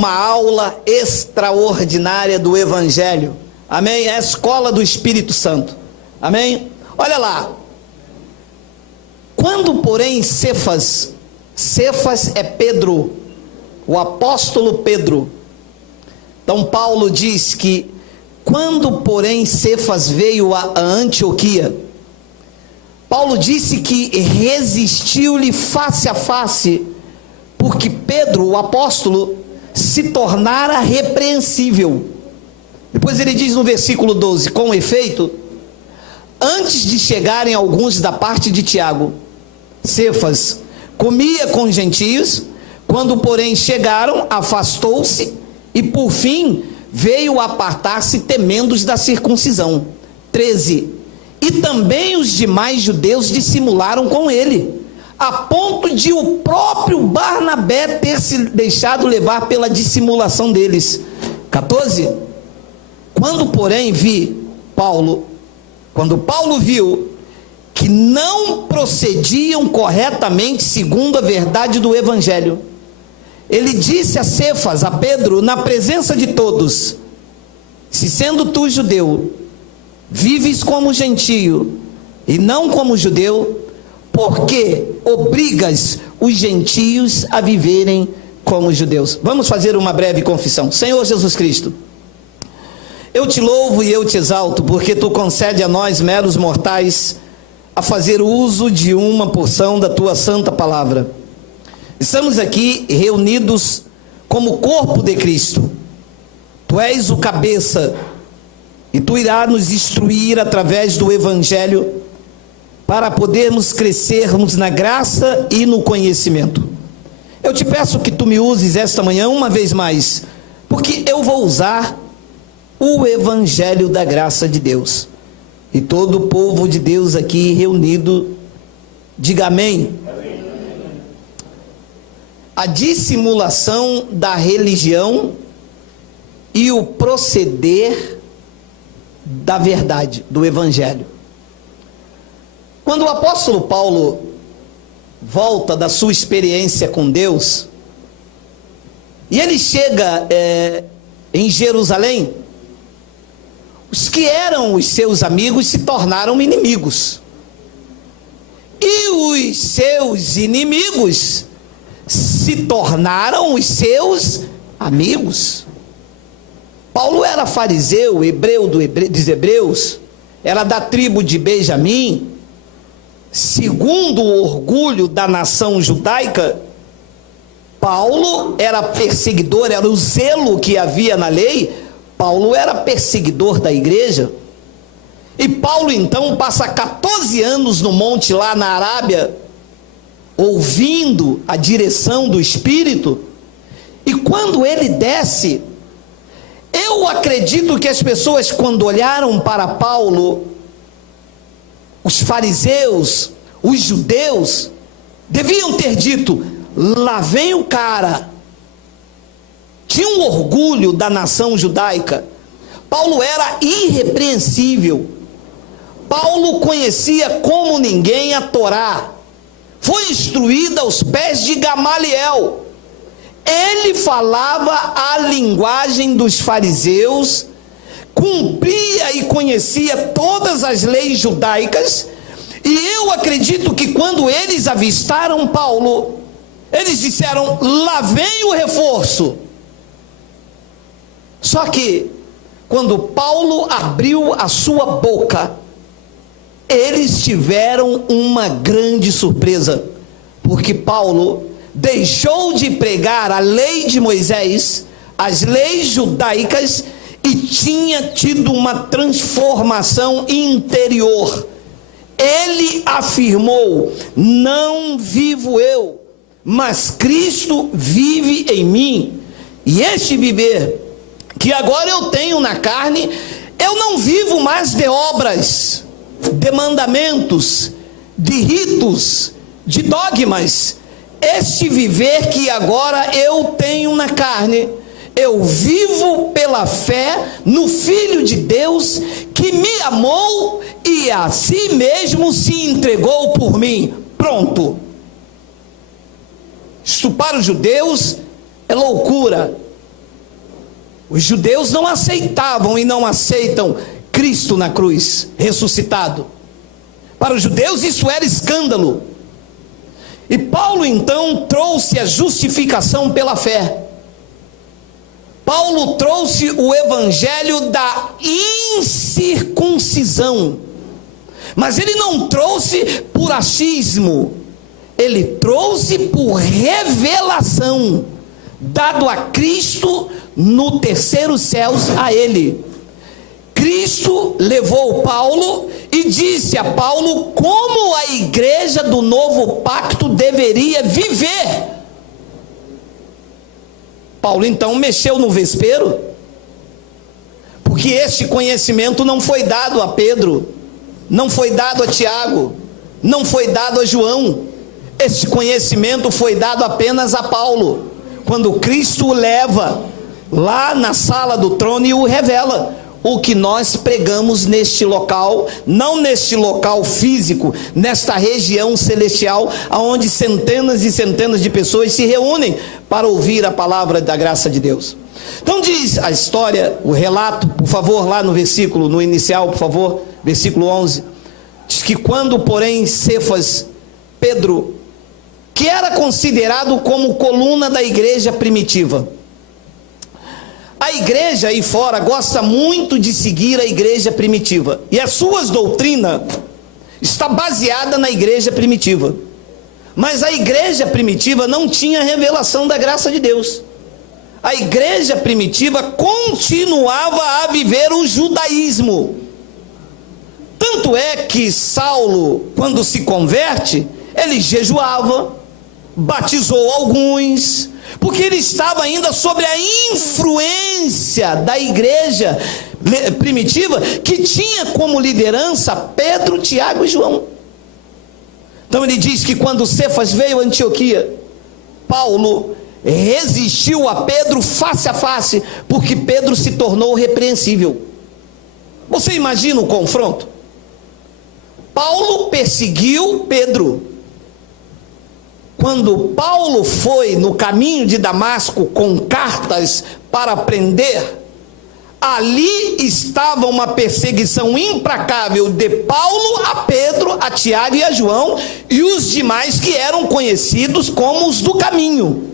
Uma aula extraordinária do Evangelho, amém? É a escola do Espírito Santo, amém? Olha lá, quando porém Cefas é Pedro, o apóstolo Pedro. Então Paulo diz que quando porém Cefas veio a Antioquia, Paulo disse que resistiu-lhe face a face, porque Pedro, o apóstolo, se tornara repreensível. Depois ele diz no versículo 12, com efeito, antes de chegarem alguns da parte de Tiago, Cefas comia com os gentios, quando porém chegaram, afastou-se, e por fim veio apartar-se temendo os da circuncisão. 13, e também os demais judeus dissimularam com ele, a ponto de o próprio Barnabé ter se deixado levar pela dissimulação deles. 14, quando porém quando Paulo viu que não procediam corretamente segundo a verdade do Evangelho, ele disse a Cefas, a Pedro, na presença de todos: se sendo tu judeu, vives como gentio e não como judeu, porque obrigas os gentios a viverem como judeus? Vamos fazer uma breve confissão. Senhor Jesus Cristo, eu te louvo e eu te exalto, porque tu concede a nós, meros mortais, a fazer uso de uma porção da tua santa palavra. Estamos aqui reunidos como corpo de Cristo. Tu és o cabeça, e tu irás nos instruir através do Evangelho, para podermos crescermos na graça e no conhecimento. Eu te peço que tu me uses esta manhã uma vez mais, porque eu vou usar o Evangelho da graça de Deus. E todo o povo de Deus aqui reunido, diga amém. A dissimulação da religião e o proceder da verdade, do Evangelho. Quando o apóstolo Paulo volta da sua experiência com Deus, e ele chega em Jerusalém, os que eram os seus amigos se tornaram inimigos, e os seus inimigos se tornaram os seus amigos. Paulo era fariseu, hebreu dos hebreus, era da tribo de Benjamim. Segundo o orgulho da nação judaica, Paulo era perseguidor, era o zelo que havia na lei. Paulo era perseguidor da igreja. E Paulo então passa 14 anos no monte lá na Arábia, ouvindo a direção do Espírito. E quando ele desce, eu acredito que as pessoas, quando olharam para Paulo, os fariseus, os judeus, deviam ter dito: lá vem o cara. Tinha um orgulho da nação judaica. Paulo era irrepreensível. Paulo conhecia como ninguém a Torá. Foi instruído aos pés de Gamaliel. Ele falava a linguagem dos fariseus, cumpria e conhecia todas as leis judaicas, e eu acredito que quando eles avistaram Paulo, eles disseram: lá vem o reforço. Só que quando Paulo abriu a sua boca, eles tiveram uma grande surpresa, porque Paulo deixou de pregar a lei de Moisés, as leis judaicas, e tinha tido uma transformação interior. Ele afirmou: não vivo eu, mas Cristo vive em mim. E este viver que agora eu tenho na carne, eu não vivo mais de obras, de mandamentos, de ritos, de dogmas. Este viver que agora eu tenho na carne, eu vivo pela fé no Filho de Deus, que me amou e a si mesmo se entregou por mim. Pronto. Isto para os judeus é loucura, Os judeus não aceitavam e não aceitam Cristo na cruz, ressuscitado. Para os judeus isso era escândalo. E Paulo então trouxe a justificação pela fé. Paulo trouxe o evangelho da incircuncisão. Mas ele não trouxe por achismo. Ele trouxe por revelação, dado a Cristo no terceiro céu a ele. Cristo levou Paulo e disse a Paulo como a igreja do novo pacto deveria viver. Paulo então mexeu no vespeiro, porque este conhecimento não foi dado a Pedro, não foi dado a Tiago, não foi dado a João. Este conhecimento foi dado apenas a Paulo, quando Cristo o leva lá na sala do trono e o revela. O que nós pregamos neste local, não neste local físico, nesta região celestial, onde centenas e centenas de pessoas se reúnem para ouvir a palavra da graça de Deus. Então diz a história, o relato, por favor, lá no versículo, no inicial, por favor, versículo 11, diz que quando, porém, Cefas, Pedro, que era considerado como coluna da igreja primitiva. A igreja aí fora gosta muito de seguir a igreja primitiva, e as suas doutrinas está baseada na igreja primitiva. Mas a igreja primitiva não tinha revelação da graça de Deus. A igreja primitiva continuava a viver o judaísmo. Tanto é que Saulo, quando se converte, ele jejuava, batizou alguns, porque ele estava ainda sobre a influência da igreja primitiva, que tinha como liderança Pedro, Tiago e João. Então ele diz que quando Cefas veio a Antioquia, Paulo resistiu a Pedro face a face, porque Pedro se tornou repreensível. Você imagina o confronto? Paulo perseguiu Pedro. Quando Paulo foi no caminho de Damasco com cartas para prender, ali estava uma perseguição implacável de Paulo a Pedro, a Tiago e a João, e os demais que eram conhecidos como os do caminho.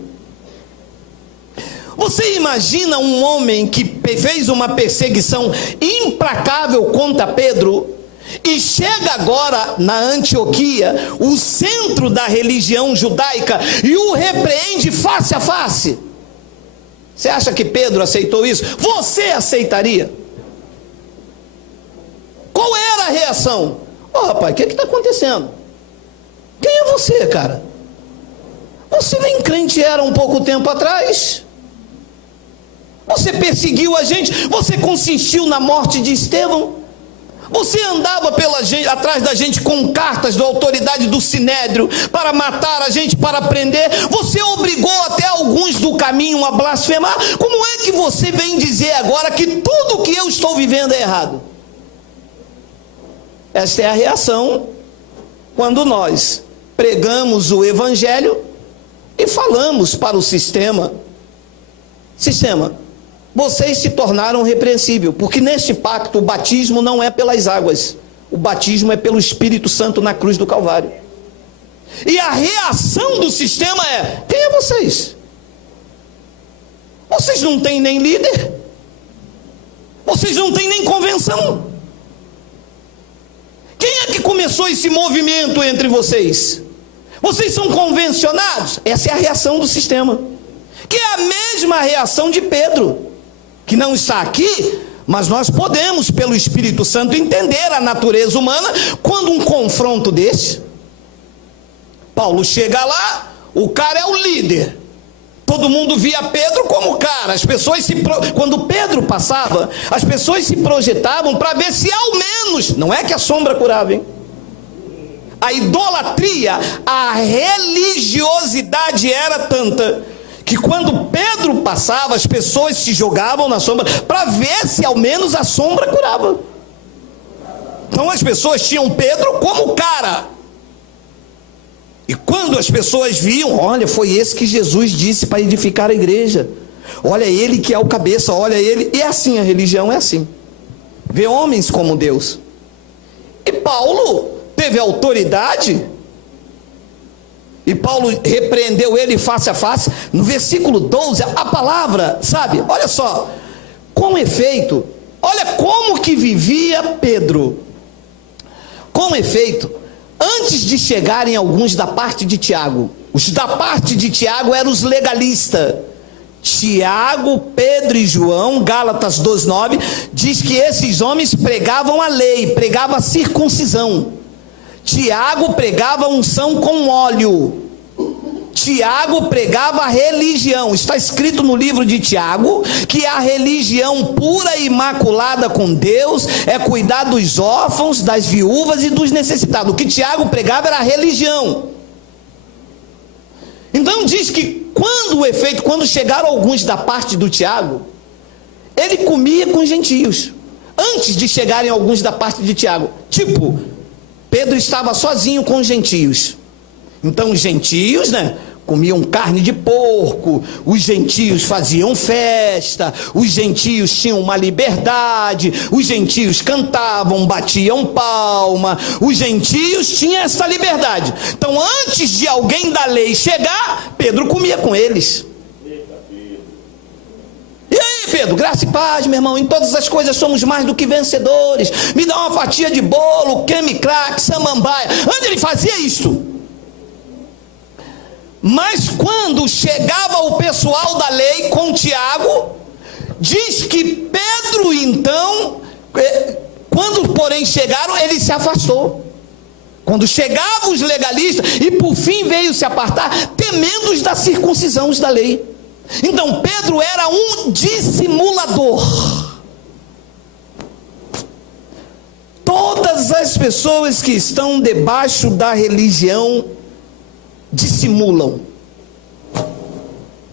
Você imagina um homem que fez uma perseguição implacável contra Pedro, e chega agora na Antioquia, o centro da religião judaica, e o repreende face a face? Você acha que Pedro aceitou isso? Você aceitaria? Qual era a reação? Rapaz, o que está acontecendo? Quem é você, cara? Você nem crente era um pouco tempo atrás. Você perseguiu a gente, você consentiu na morte de Estevão. Você andava atrás da gente com cartas da autoridade do Sinédrio para matar a gente, para prender. Você obrigou até alguns do caminho a blasfemar. Como é que você vem dizer agora que tudo que eu estou vivendo é errado? Esta é a reação quando nós pregamos o evangelho e falamos para o sistema: vocês se tornaram repreensível, porque neste pacto o batismo não é pelas águas, o batismo é pelo Espírito Santo na cruz do Calvário. E a reação do sistema é: quem é vocês? Vocês não têm nem líder, vocês não têm nem convenção. Quem é que começou esse movimento entre vocês? Vocês são convencionados? Essa é a reação do sistema, que é a mesma reação de Pedro, que não está aqui, mas nós podemos, pelo Espírito Santo, entender a natureza humana quando um confronto desse. Paulo chega lá, o cara é o líder, todo mundo via Pedro como cara, as pessoas quando Pedro passava, as pessoas se projetavam para ver se ao menos, não é que a sombra curava, hein? A idolatria, a religiosidade era tanta que quando Pedro passava, as pessoas se jogavam na sombra para ver se ao menos a sombra curava. Então as pessoas tinham Pedro como cara. E quando as pessoas viam: olha, foi esse que Jesus disse para edificar a igreja. Olha ele que é o cabeça, olha ele. E é assim, a religião é assim. Vê homens como Deus. E Paulo teve autoridade. E Paulo repreendeu ele face a face. No versículo 12, a palavra, sabe? Olha só. Com efeito, olha como que vivia Pedro. Com efeito, antes de chegarem alguns da parte de Tiago, os da parte de Tiago eram os legalistas. Tiago, Pedro e João, Gálatas 2:9, diz que esses homens pregavam a lei, pregavam a circuncisão. Tiago pregava a unção com óleo. Tiago pregava a religião. Está escrito no livro de Tiago que a religião pura e imaculada com Deus é cuidar dos órfãos, das viúvas e dos necessitados. O que Tiago pregava era a religião. Então diz que quando chegaram alguns da parte do Tiago, ele comia com os gentios. Antes de chegarem alguns da parte de Tiago, tipo, Pedro estava sozinho com os gentios. Então os gentios, comiam carne de porco, os gentios faziam festa, os gentios tinham uma liberdade, os gentios cantavam, batiam palma, os gentios tinham essa liberdade. Então antes de alguém da lei chegar, Pedro comia com eles. E aí, Pedro, graça e paz, meu irmão, em todas as coisas somos mais do que vencedores. Me dá uma fatia de bolo, queme-crack, samambaia. Onde ele fazia isto? Mas quando chegava o pessoal da lei com Tiago, diz que Pedro então, quando porém chegaram, ele se afastou. Quando chegavam os legalistas, e por fim veio se apartar, temendo os da circuncisão, os da lei. Então Pedro era um dissimulador. Todas as pessoas que estão debaixo da religião dissimulam.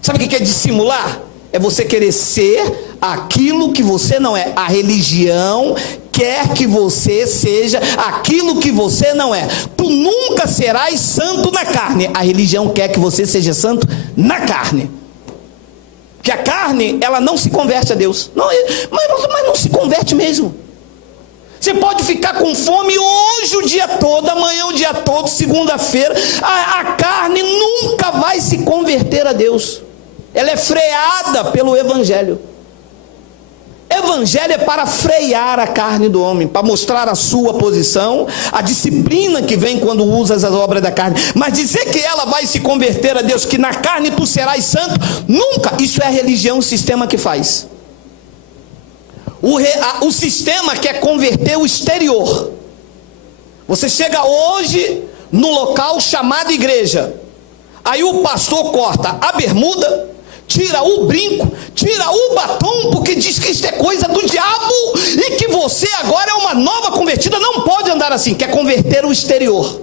Sabe o que é dissimular? É você querer ser aquilo que você não é. A religião quer que você seja aquilo que você não é. Tu nunca serás santo na carne. A religião quer que você seja santo na carne. Porque a carne, ela não se converte a Deus. Não, mas não se converte mesmo. Você pode ficar com fome hoje o dia todo, amanhã o dia todo, segunda-feira. A carne nunca vai se converter a Deus. Ela é freada pelo Evangelho. Evangelho é para frear a carne do homem, para mostrar a sua posição, a disciplina que vem quando usas as obras da carne. Mas dizer que ela vai se converter a Deus, que na carne tu serás santo, nunca. Isso é a religião, o sistema que faz. O sistema quer converter o exterior. Você chega hoje no local chamado igreja, aí o pastor corta a bermuda, tira o brinco, tira o batom, porque diz que isso é coisa do diabo e que você agora é uma nova convertida, não pode andar assim. Quer converter o exterior.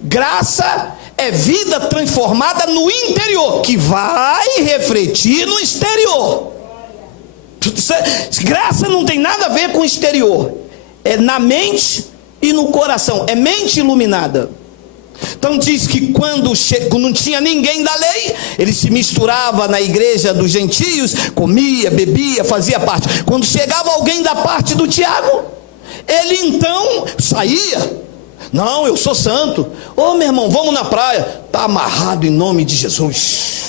Graça é vida transformada no interior, que vai refletir no exterior. Graça não tem nada a ver com o exterior, é na mente e no coração, é mente iluminada. Então diz que quando não tinha ninguém da lei, ele se misturava na igreja dos gentios, comia, bebia, fazia parte. Quando chegava alguém da parte do Tiago, ele então saía. Não, eu sou santo. Ô meu irmão, vamos na praia. Está amarrado em nome de Jesus.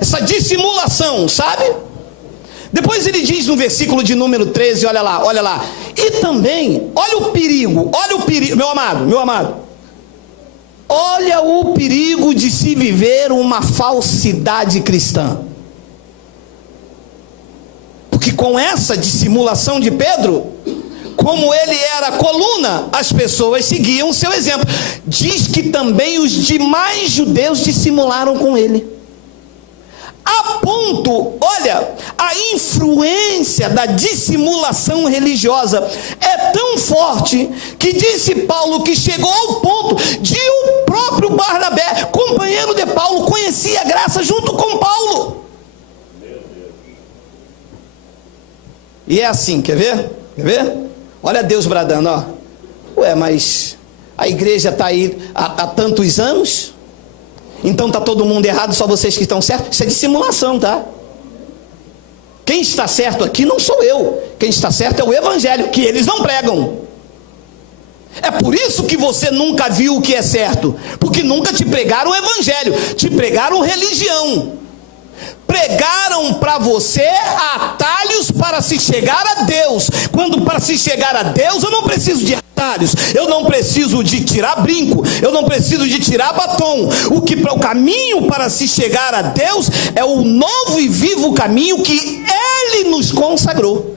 Essa dissimulação, sabe? Depois ele diz no versículo de número 13, olha lá. E também, olha o perigo, meu amado. Olha o perigo de se viver uma falsidade cristã. Porque com essa dissimulação de Pedro, como ele era coluna, as pessoas seguiam o seu exemplo. Diz que também os demais judeus dissimularam com ele. A ponto, olha, a influência da dissimulação religiosa é tão forte, que disse Paulo que chegou ao ponto de o próprio Barnabé, companheiro de Paulo, conhecia a graça junto com Paulo. E é assim, quer ver? Olha Deus bradando, ó. Ué, mas a igreja está aí há tantos anos, Então está todo mundo errado, só vocês que estão certos? Isso é dissimulação, tá? Quem está certo aqui não sou eu. Quem está certo é o evangelho, que eles não pregam. É por isso que você nunca viu o que é certo, porque nunca te pregaram o evangelho, te pregaram religião. Pregaram para você atalhos para se chegar a Deus. Quando para se chegar a Deus eu não preciso de atalhos, eu não preciso de tirar brinco, eu não preciso de tirar batom. O caminho para se chegar a Deus é o novo e vivo caminho que Ele nos consagrou.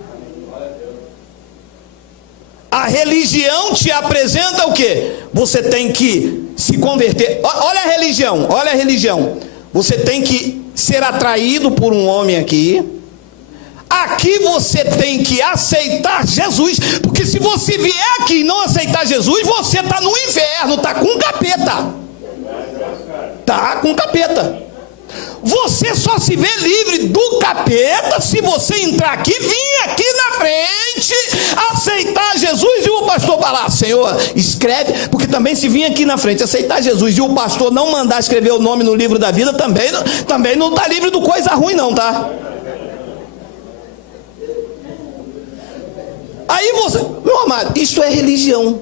A religião te apresenta o quê? Você tem que se converter. Olha a religião, olha a religião. Você tem que ser atraído por um homem aqui. Aqui você tem que aceitar Jesus, porque se você vier aqui e não aceitar Jesus, você está no inferno, está com capeta. Está com capeta. Você só se vê livre do capeta se você entrar aqui, vir aqui na frente, aceitar Jesus e o pastor falar: Senhor, escreve, porque também se vir aqui na frente, aceitar Jesus e o pastor não mandar escrever o nome no livro da vida, também não está livre do coisa ruim não, tá? Aí você, meu amado, isso é religião.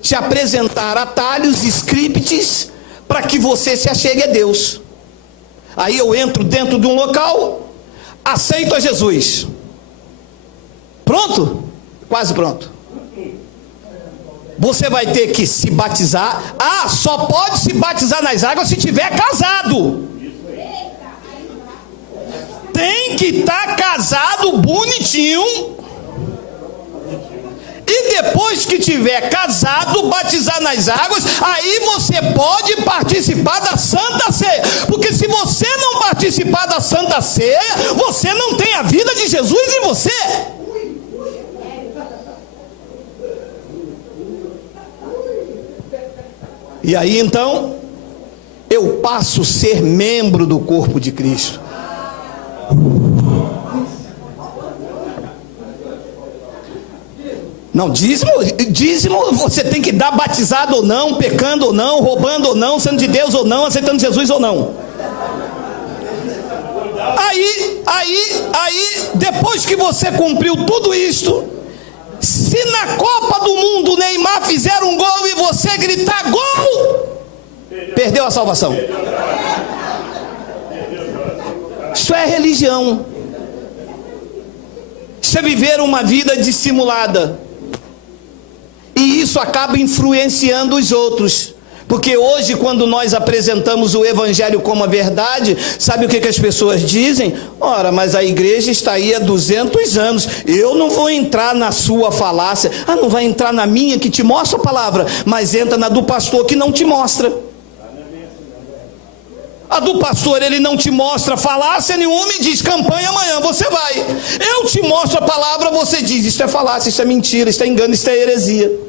Te apresentar atalhos, scripts, para que você se achegue a Deus. Aí eu entro dentro de um local, aceito a Jesus. Pronto? Quase pronto. Você vai ter que se batizar. Ah, só pode se batizar nas águas se tiver casado. Tem que estar casado bonitinho. E depois que tiver casado, batizar nas águas, aí você pode participar da Santa Ceia. Porque se você não participar da Santa Ceia, você não tem a vida de Jesus em você. E aí então, eu passo a ser membro do corpo de Cristo. Não, dízimo você tem que dar, batizado ou não, pecando ou não, roubando ou não, sendo de Deus ou não, aceitando Jesus ou não. Aí, depois que você cumpriu tudo isto, se na Copa do Mundo o Neymar fizer um gol e você gritar gol, perdeu a salvação. Isso é religião. Isso é viver uma vida dissimulada. E isso acaba influenciando os outros. Porque hoje, quando nós apresentamos o Evangelho como a verdade, sabe o que as pessoas dizem? Ora, mas a igreja está aí há 200 anos, eu não vou entrar na sua falácia. Ah, não vai entrar na minha que te mostra a palavra, mas entra na do pastor que não te mostra. A do pastor, ele não te mostra falácia nenhuma e diz: campanha amanhã, você vai. Eu te mostro a palavra, você diz: isso é falácia, isso é mentira, isso é engano, isso é heresia.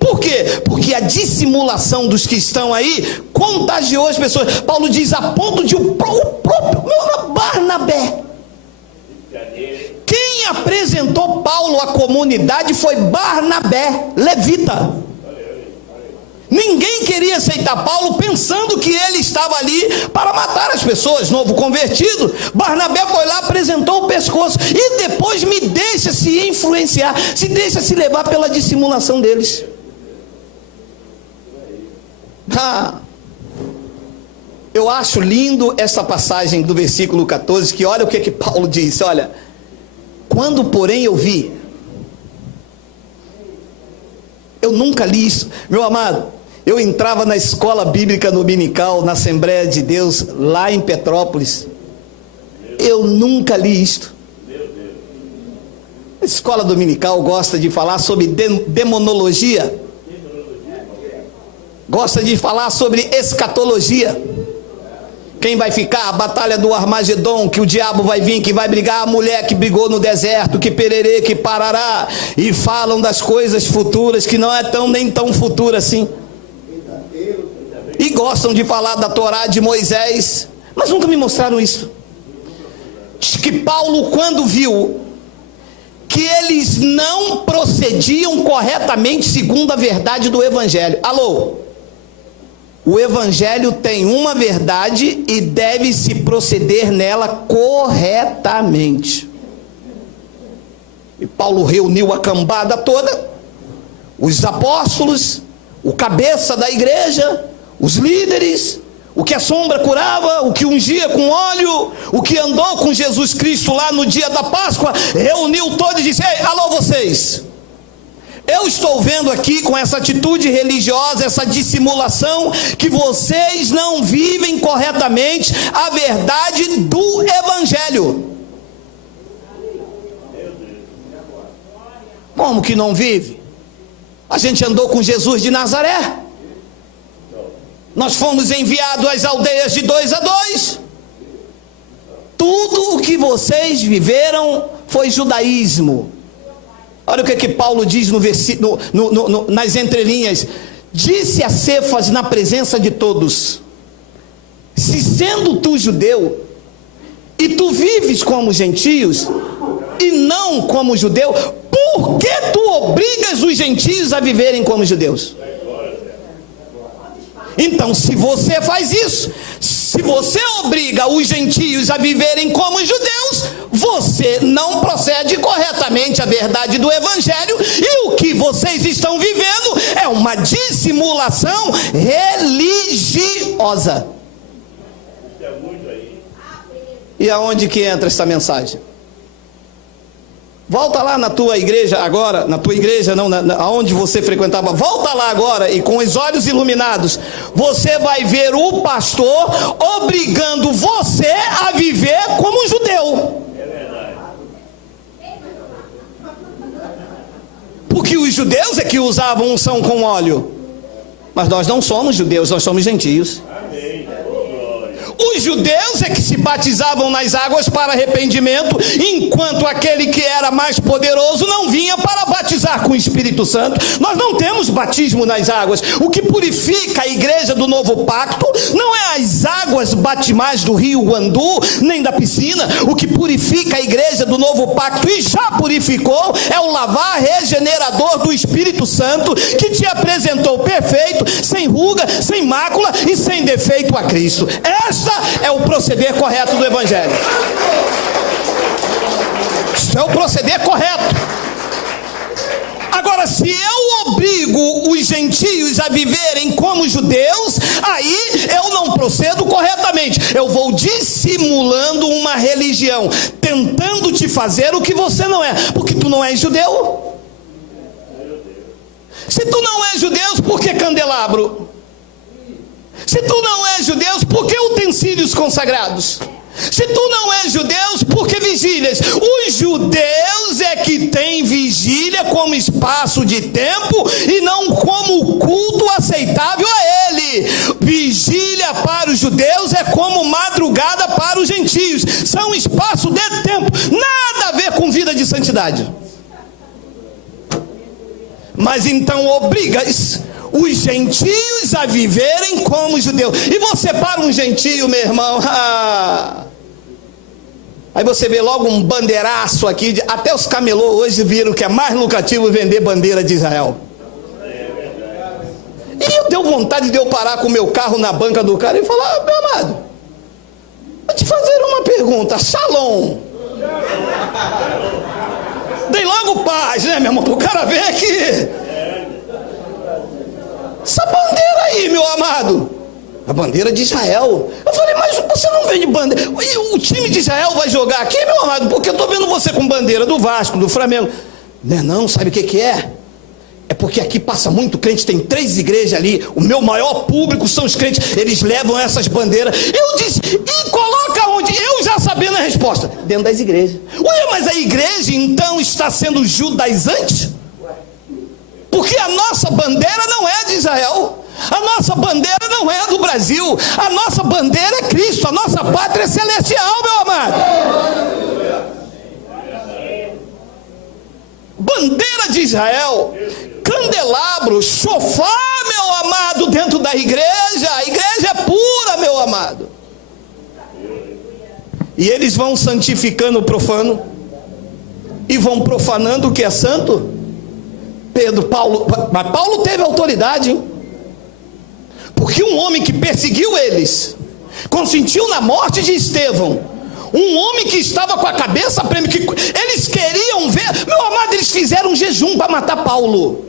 Por quê? Porque a dissimulação dos que estão aí contagiou as pessoas. Paulo diz a ponto de o próprio Barnabé. Quem apresentou Paulo à comunidade foi Barnabé, levita. Ninguém queria aceitar Paulo, pensando que ele estava ali para matar as pessoas. Novo convertido, Barnabé foi lá, apresentou o pescoço e depois me deixa se influenciar, se deixa se levar pela dissimulação deles. Eu acho lindo essa passagem do versículo 14, que olha o que Paulo disse. Olha: quando porém eu vi, eu nunca li isso, meu amado. Eu entrava na escola bíblica dominical, na Assembleia de Deus, lá em Petrópolis. Eu nunca li isto. A escola dominical gosta de falar sobre demonologia. Gosta de falar sobre escatologia. Quem vai ficar? A batalha do Armagedon, que o diabo vai vir, que vai brigar, a mulher que brigou no deserto, que pererê, que parará. E falam das coisas futuras, que não é nem tão futura assim. E gostam de falar da Torá de Moisés, mas nunca me mostraram isso. Diz que Paulo, quando viu que eles não procediam corretamente segundo a verdade do Evangelho. Alô? O evangelho tem uma verdade e deve-se proceder nela corretamente. E Paulo reuniu a cambada toda, os apóstolos, o cabeça da igreja, os líderes, o que a sombra curava, o que ungia com óleo, o que andou com Jesus Cristo lá no dia da Páscoa, reuniu todos e disse: ei, alô vocês, eu estou vendo aqui com essa atitude religiosa, essa dissimulação, que vocês não vivem corretamente a verdade do evangelho. Como que não vive? A gente andou com Jesus de Nazaré, nós fomos enviados às aldeias de 2 a 2, tudo o que vocês viveram foi judaísmo. Olha o que Paulo diz no versículo, nas entrelinhas: disse a Cefas na presença de todos: se sendo tu judeu, e tu vives como gentios, e não como judeu, por que tu obrigas os gentios a viverem como judeus? Então, se você faz isso, se você obriga os gentios a viverem como judeus, você não procede corretamente a verdade do evangelho, e o que vocês estão vivendo é uma dissimulação religiosa. E aonde que entra essa mensagem? Volta lá na tua igreja agora, na tua igreja não, aonde você frequentava, volta lá agora e com os olhos iluminados, você vai ver o pastor obrigando você a viver como um judeu. Porque os judeus é que usavam unção com óleo, mas nós não somos judeus, nós somos gentios. Os judeus é que se batizavam nas águas para arrependimento, enquanto aquele que era mais poderoso não vinha para batizar com o Espírito Santo. Nós não temos batismo nas águas. O que purifica a igreja do novo pacto não é as águas batimais do rio Guandu, nem da piscina. O que purifica a igreja do novo pacto, e já purificou, é o lavar regenerador do Espírito Santo, que te apresentou perfeito, sem ruga, sem mácula e sem defeito a Cristo. Esta é o proceder correto do evangelho. Isso é o proceder correto. Agora, se eu obrigo os gentios a viverem como judeus, aí eu não procedo corretamente. Eu vou dissimulando uma religião, tentando te fazer o que você não é, porque tu não és judeu. Se tu não és judeu, por que candelabro? Se tu não és judeus, por que utensílios consagrados? Se tu não és judeus, por que vigílias? Os judeus é que têm vigília como espaço de tempo e não como culto aceitável a ele. Vigília para os judeus é como madrugada para os gentios. São espaço de tempo, nada a ver com vida de santidade. Mas então obrigas os gentios a viverem como judeus. E você para um gentio, meu irmão, aí você vê logo um bandeiraço aqui, até os camelô hoje viram que é mais lucrativo vender bandeira de Israel. E eu deu vontade de eu parar com o meu carro na banca do cara e falar: meu amado, vou te fazer uma pergunta, shalom. Dei logo paz, né, meu irmão? O cara vem aqui, essa bandeira aí, meu amado, a bandeira de Israel. Eu falei: mas você não vende bandeira? O time de Israel vai jogar aqui, meu amado? Porque eu estou vendo você com bandeira do Vasco, do Flamengo. Não, sabe o que é? É porque aqui passa muito crente, tem 3 igrejas ali, o meu maior público são os crentes, eles levam essas bandeiras. Eu disse: e coloca onde? Eu já sabendo a resposta: dentro das igrejas. Ué, mas a igreja então está sendo judaizante? Porque a nossa bandeira não é de Israel, a nossa bandeira não é do Brasil, a nossa bandeira é Cristo, a nossa pátria é celestial, meu amado. Bandeira de Israel, candelabro, sofá, meu amado, dentro da igreja. A igreja é pura, meu amado. E eles vão santificando o profano e vão profanando o que é santo. Mas Paulo teve autoridade, hein? Porque um homem que perseguiu eles, consentiu na morte de Estevão, um homem que estava com a cabeça prêmio, que eles queriam ver, meu amado, eles fizeram um jejum para matar Paulo.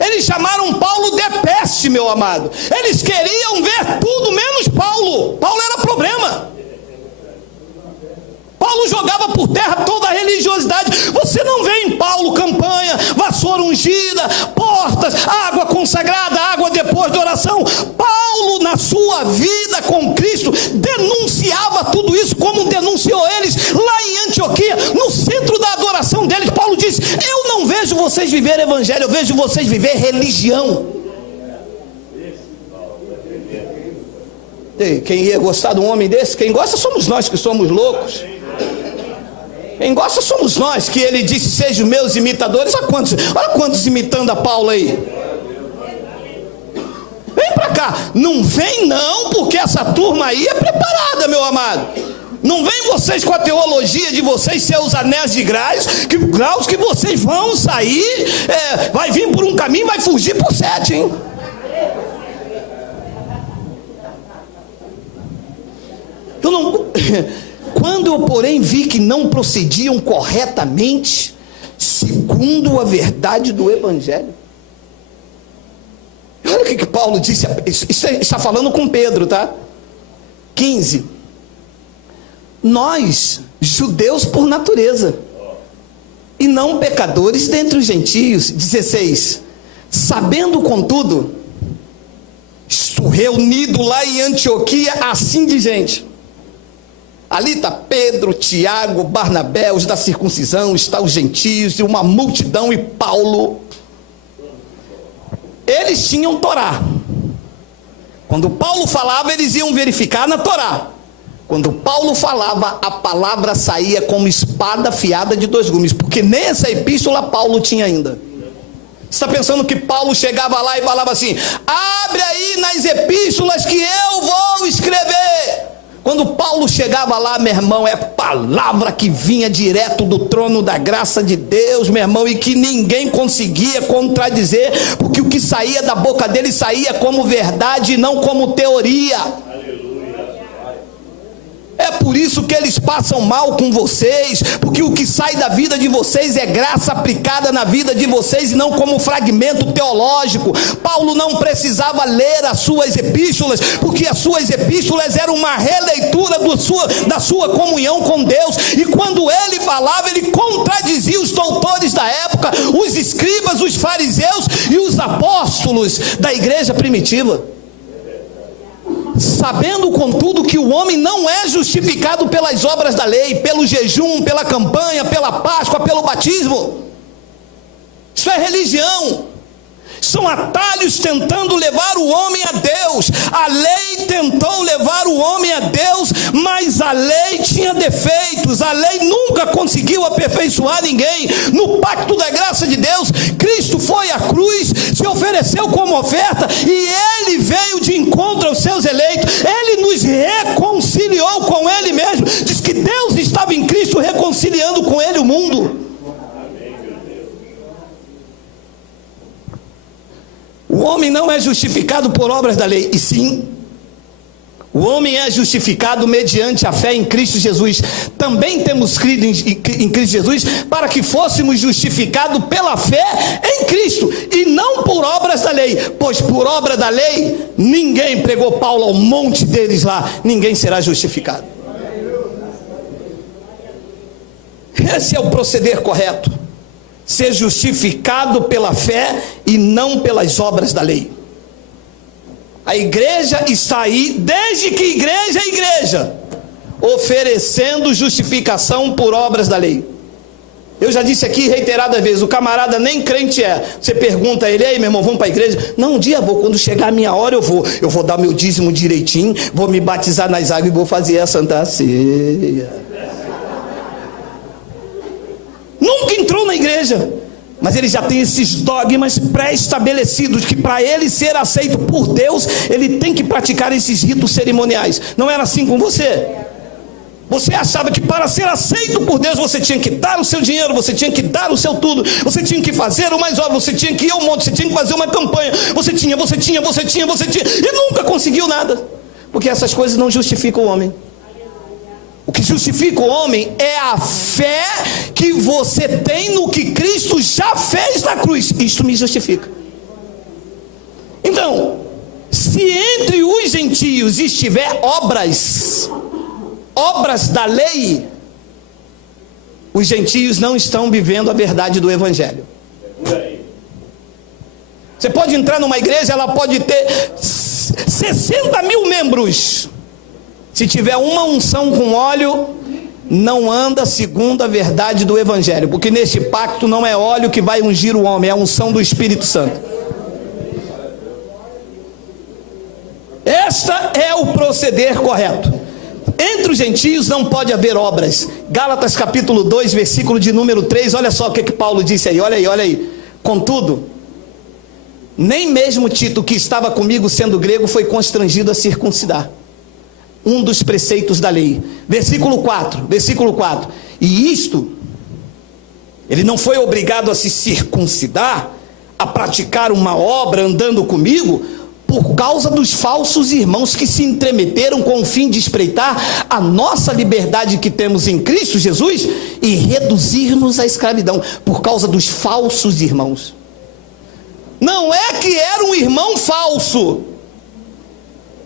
Eles chamaram Paulo de peste, meu amado. Eles queriam ver tudo menos Paulo. Paulo era problema. Paulo jogava por terra toda a religiosidade. Você não vê em Paulo campanha, vassoura ungida, portas, água consagrada, água depois da oração. Paulo, na sua vida com Cristo, denunciava tudo isso como denunciou eles lá em Antioquia, no centro da adoração deles. Paulo disse: eu não vejo vocês viver evangelho, eu vejo vocês viver religião. Quem ia gostar de um homem desse? Quem gosta somos nós que somos loucos. Quem gosta somos nós, que ele disse: sejam meus imitadores. Olha quantos imitando a Paulo aí. Vem pra cá. Não vem não, porque essa turma aí é preparada, meu amado. Não vem vocês com a teologia de vocês, seus anéis de graus, que vocês vão sair, vai vir por um caminho, vai fugir por 7, hein? Quando eu, porém, vi que não procediam corretamente, segundo a verdade do Evangelho. Olha o que Paulo disse, está falando com Pedro, tá? 15. Nós, judeus por natureza, e não pecadores dentre os gentios. 16. Sabendo, contudo, estou reunido lá em Antioquia assim de gente. Ali está Pedro, Tiago, Barnabé, os da circuncisão, está os gentios e uma multidão, e Paulo. Eles tinham Torá. Quando Paulo falava, eles iam verificar na Torá. Quando Paulo falava, a palavra saía como espada afiada de 2 gumes, porque nem essa epístola Paulo tinha ainda. Você está pensando que Paulo chegava lá e falava assim: abre aí nas epístolas que eu vou escrever. Quando Paulo chegava lá, meu irmão, é palavra que vinha direto do trono da graça de Deus, meu irmão, e que ninguém conseguia contradizer, porque o que saía da boca dele saía como verdade e não como teoria. É por isso que eles passam mal com vocês, porque o que sai da vida de vocês é graça aplicada na vida de vocês e não como fragmento teológico. Paulo não precisava ler as suas epístolas, porque as suas epístolas eram uma releitura da sua comunhão com Deus, e quando ele falava, ele contradizia os doutores da época, os escribas, os fariseus e os apóstolos da igreja primitiva. Sabendo, contudo, que o homem não é justificado pelas obras da lei, pelo jejum, pela campanha, pela Páscoa, pelo batismo. Isso é religião. São atalhos tentando levar o homem a Deus. A lei tentou levar o homem a Deus, mas a lei tinha defeitos. A lei nunca conseguiu aperfeiçoar ninguém. No pacto da graça de Deus, Cristo foi à cruz, se ofereceu como oferta, e Ele veio de encontro aos seus eleitos. Ele nos reconciliou com Ele mesmo. Diz que Deus estava em Cristo reconciliando com Ele o mundo. O homem não é justificado por obras da lei, e sim, o homem é justificado mediante a fé em Cristo Jesus. Também temos crido em Cristo Jesus, para que fôssemos justificados pela fé em Cristo, e não por obras da lei, pois por obra da lei, ninguém pregou Paulo ao monte deles lá, ninguém será justificado. Esse é o proceder correto. Ser justificado pela fé e não pelas obras da lei. A igreja está aí, desde que igreja é igreja, oferecendo justificação por obras da lei. Eu já disse aqui reiteradas vezes, o camarada nem crente é. Você pergunta a ele: ei, meu irmão, vamos para a igreja? Não, um dia vou, quando chegar a minha hora eu vou dar meu dízimo direitinho, vou me batizar nas águas e vou fazer a Santa Ceia. Nunca entrou na igreja, mas ele já tem esses dogmas pré-estabelecidos, que para ele ser aceito por Deus, ele tem que praticar esses ritos cerimoniais. Não era assim com você? Você achava que para ser aceito por Deus você tinha que dar o seu dinheiro, você tinha que dar o seu tudo, você tinha que fazer o mais óbvio, você tinha que ir ao monte, você tinha que fazer uma campanha, você tinha, e nunca conseguiu nada, porque essas coisas não justificam o homem. O que justifica o homem é a fé que você tem no que Cristo já fez na cruz. Isto me justifica. Então, se entre os gentios estiver obras da lei, os gentios não estão vivendo a verdade do evangelho. Você pode entrar numa igreja, ela pode ter 60 mil membros, se tiver uma unção com óleo, não anda segundo a verdade do evangelho, porque neste pacto não é óleo que vai ungir o homem, é a unção do Espírito Santo. Esta é o proceder correto. Entre os gentios não pode haver obras. Gálatas capítulo 2, versículo de número 3, olha só o que Paulo disse aí, olha aí. Contudo, nem mesmo Tito, que estava comigo sendo grego, foi constrangido a circuncidar um dos preceitos da lei. Versículo 4. E isto, ele não foi obrigado a se circuncidar, a praticar uma obra andando comigo, por causa dos falsos irmãos que se entremeteram com o fim de espreitar a nossa liberdade que temos em Cristo Jesus e reduzir-nos à escravidão, por causa dos falsos irmãos. Não é que era um irmão falso,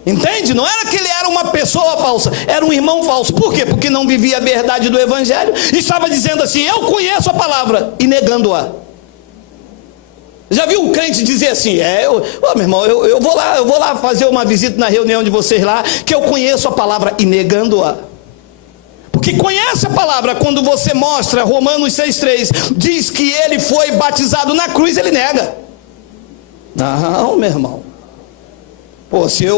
entende? Não era que ele era uma pessoa falsa, era um irmão falso. Por quê? Porque não vivia a verdade do evangelho, e estava dizendo assim, eu conheço a palavra, e negando-a. Já viu um crente dizer assim, meu irmão, eu vou lá fazer uma visita na reunião de vocês lá, que eu conheço a palavra, e negando-a. Porque conhece a palavra, quando você mostra Romanos 6,3, diz que ele foi batizado na cruz, ele nega. Não, meu irmão. Pô, se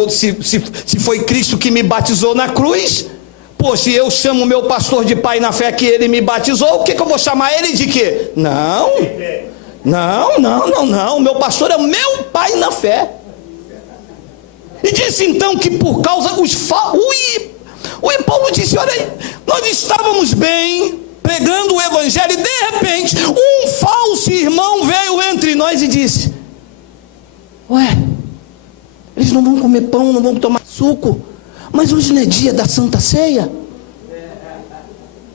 foi Cristo que me batizou na cruz, pô, se eu chamo meu pastor de pai na fé que ele me batizou, o que eu vou chamar ele de quê? Não, meu pastor é o meu pai na fé. E disse então que por causa o Paulo disse, olha aí, nós estávamos bem pregando o evangelho, e de repente um falso irmão veio entre nós e disse, ué, eles não vão comer pão, não vão tomar suco, mas hoje não é dia da Santa Ceia?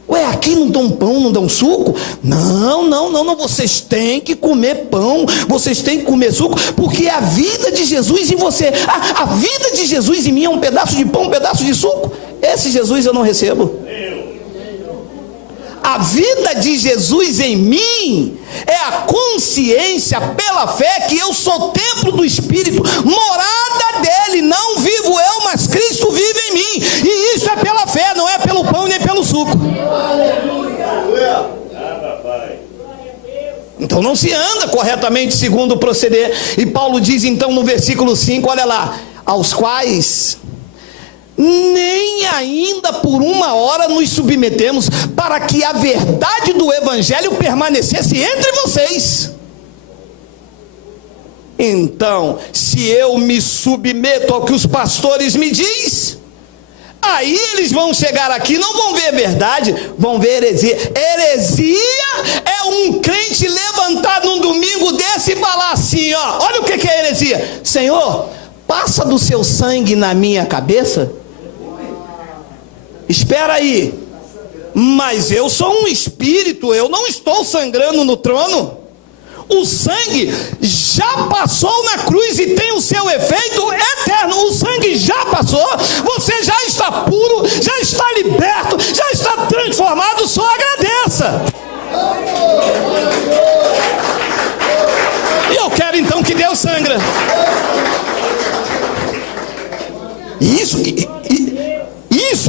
Ué, aqui não dão pão, não dão suco? Não, vocês têm que comer pão, vocês têm que comer suco, porque a vida de Jesus em você, a vida de Jesus em mim é um pedaço de pão, um pedaço de suco. Esse Jesus eu não recebo. A vida de Jesus em mim é a consciência pela fé que eu sou templo do Espírito, morada dele, não vivo eu, mas Cristo vive em mim, e isso é pela fé, não é pelo pão nem pelo suco. Então não se anda corretamente segundo o proceder. E Paulo diz então no versículo 5, olha lá, aos quais nem ainda por uma hora nos submetemos, para que a verdade do evangelho permanecesse entre vocês. Então, se eu me submeto ao que os pastores me dizem, aí eles vão chegar aqui, não vão ver verdade, vão ver heresia. Heresia é um crente levantar num domingo desse e falar assim, ó, olha o que é heresia. Senhor, passa do seu sangue na minha cabeça. Espera aí, mas eu sou um espírito, eu não estou sangrando no trono. O sangue já passou na cruz e tem o seu efeito eterno. O sangue já passou, você já está puro, já está liberto, já está transformado, só agradeça. E eu quero então que Deus sangra. Isso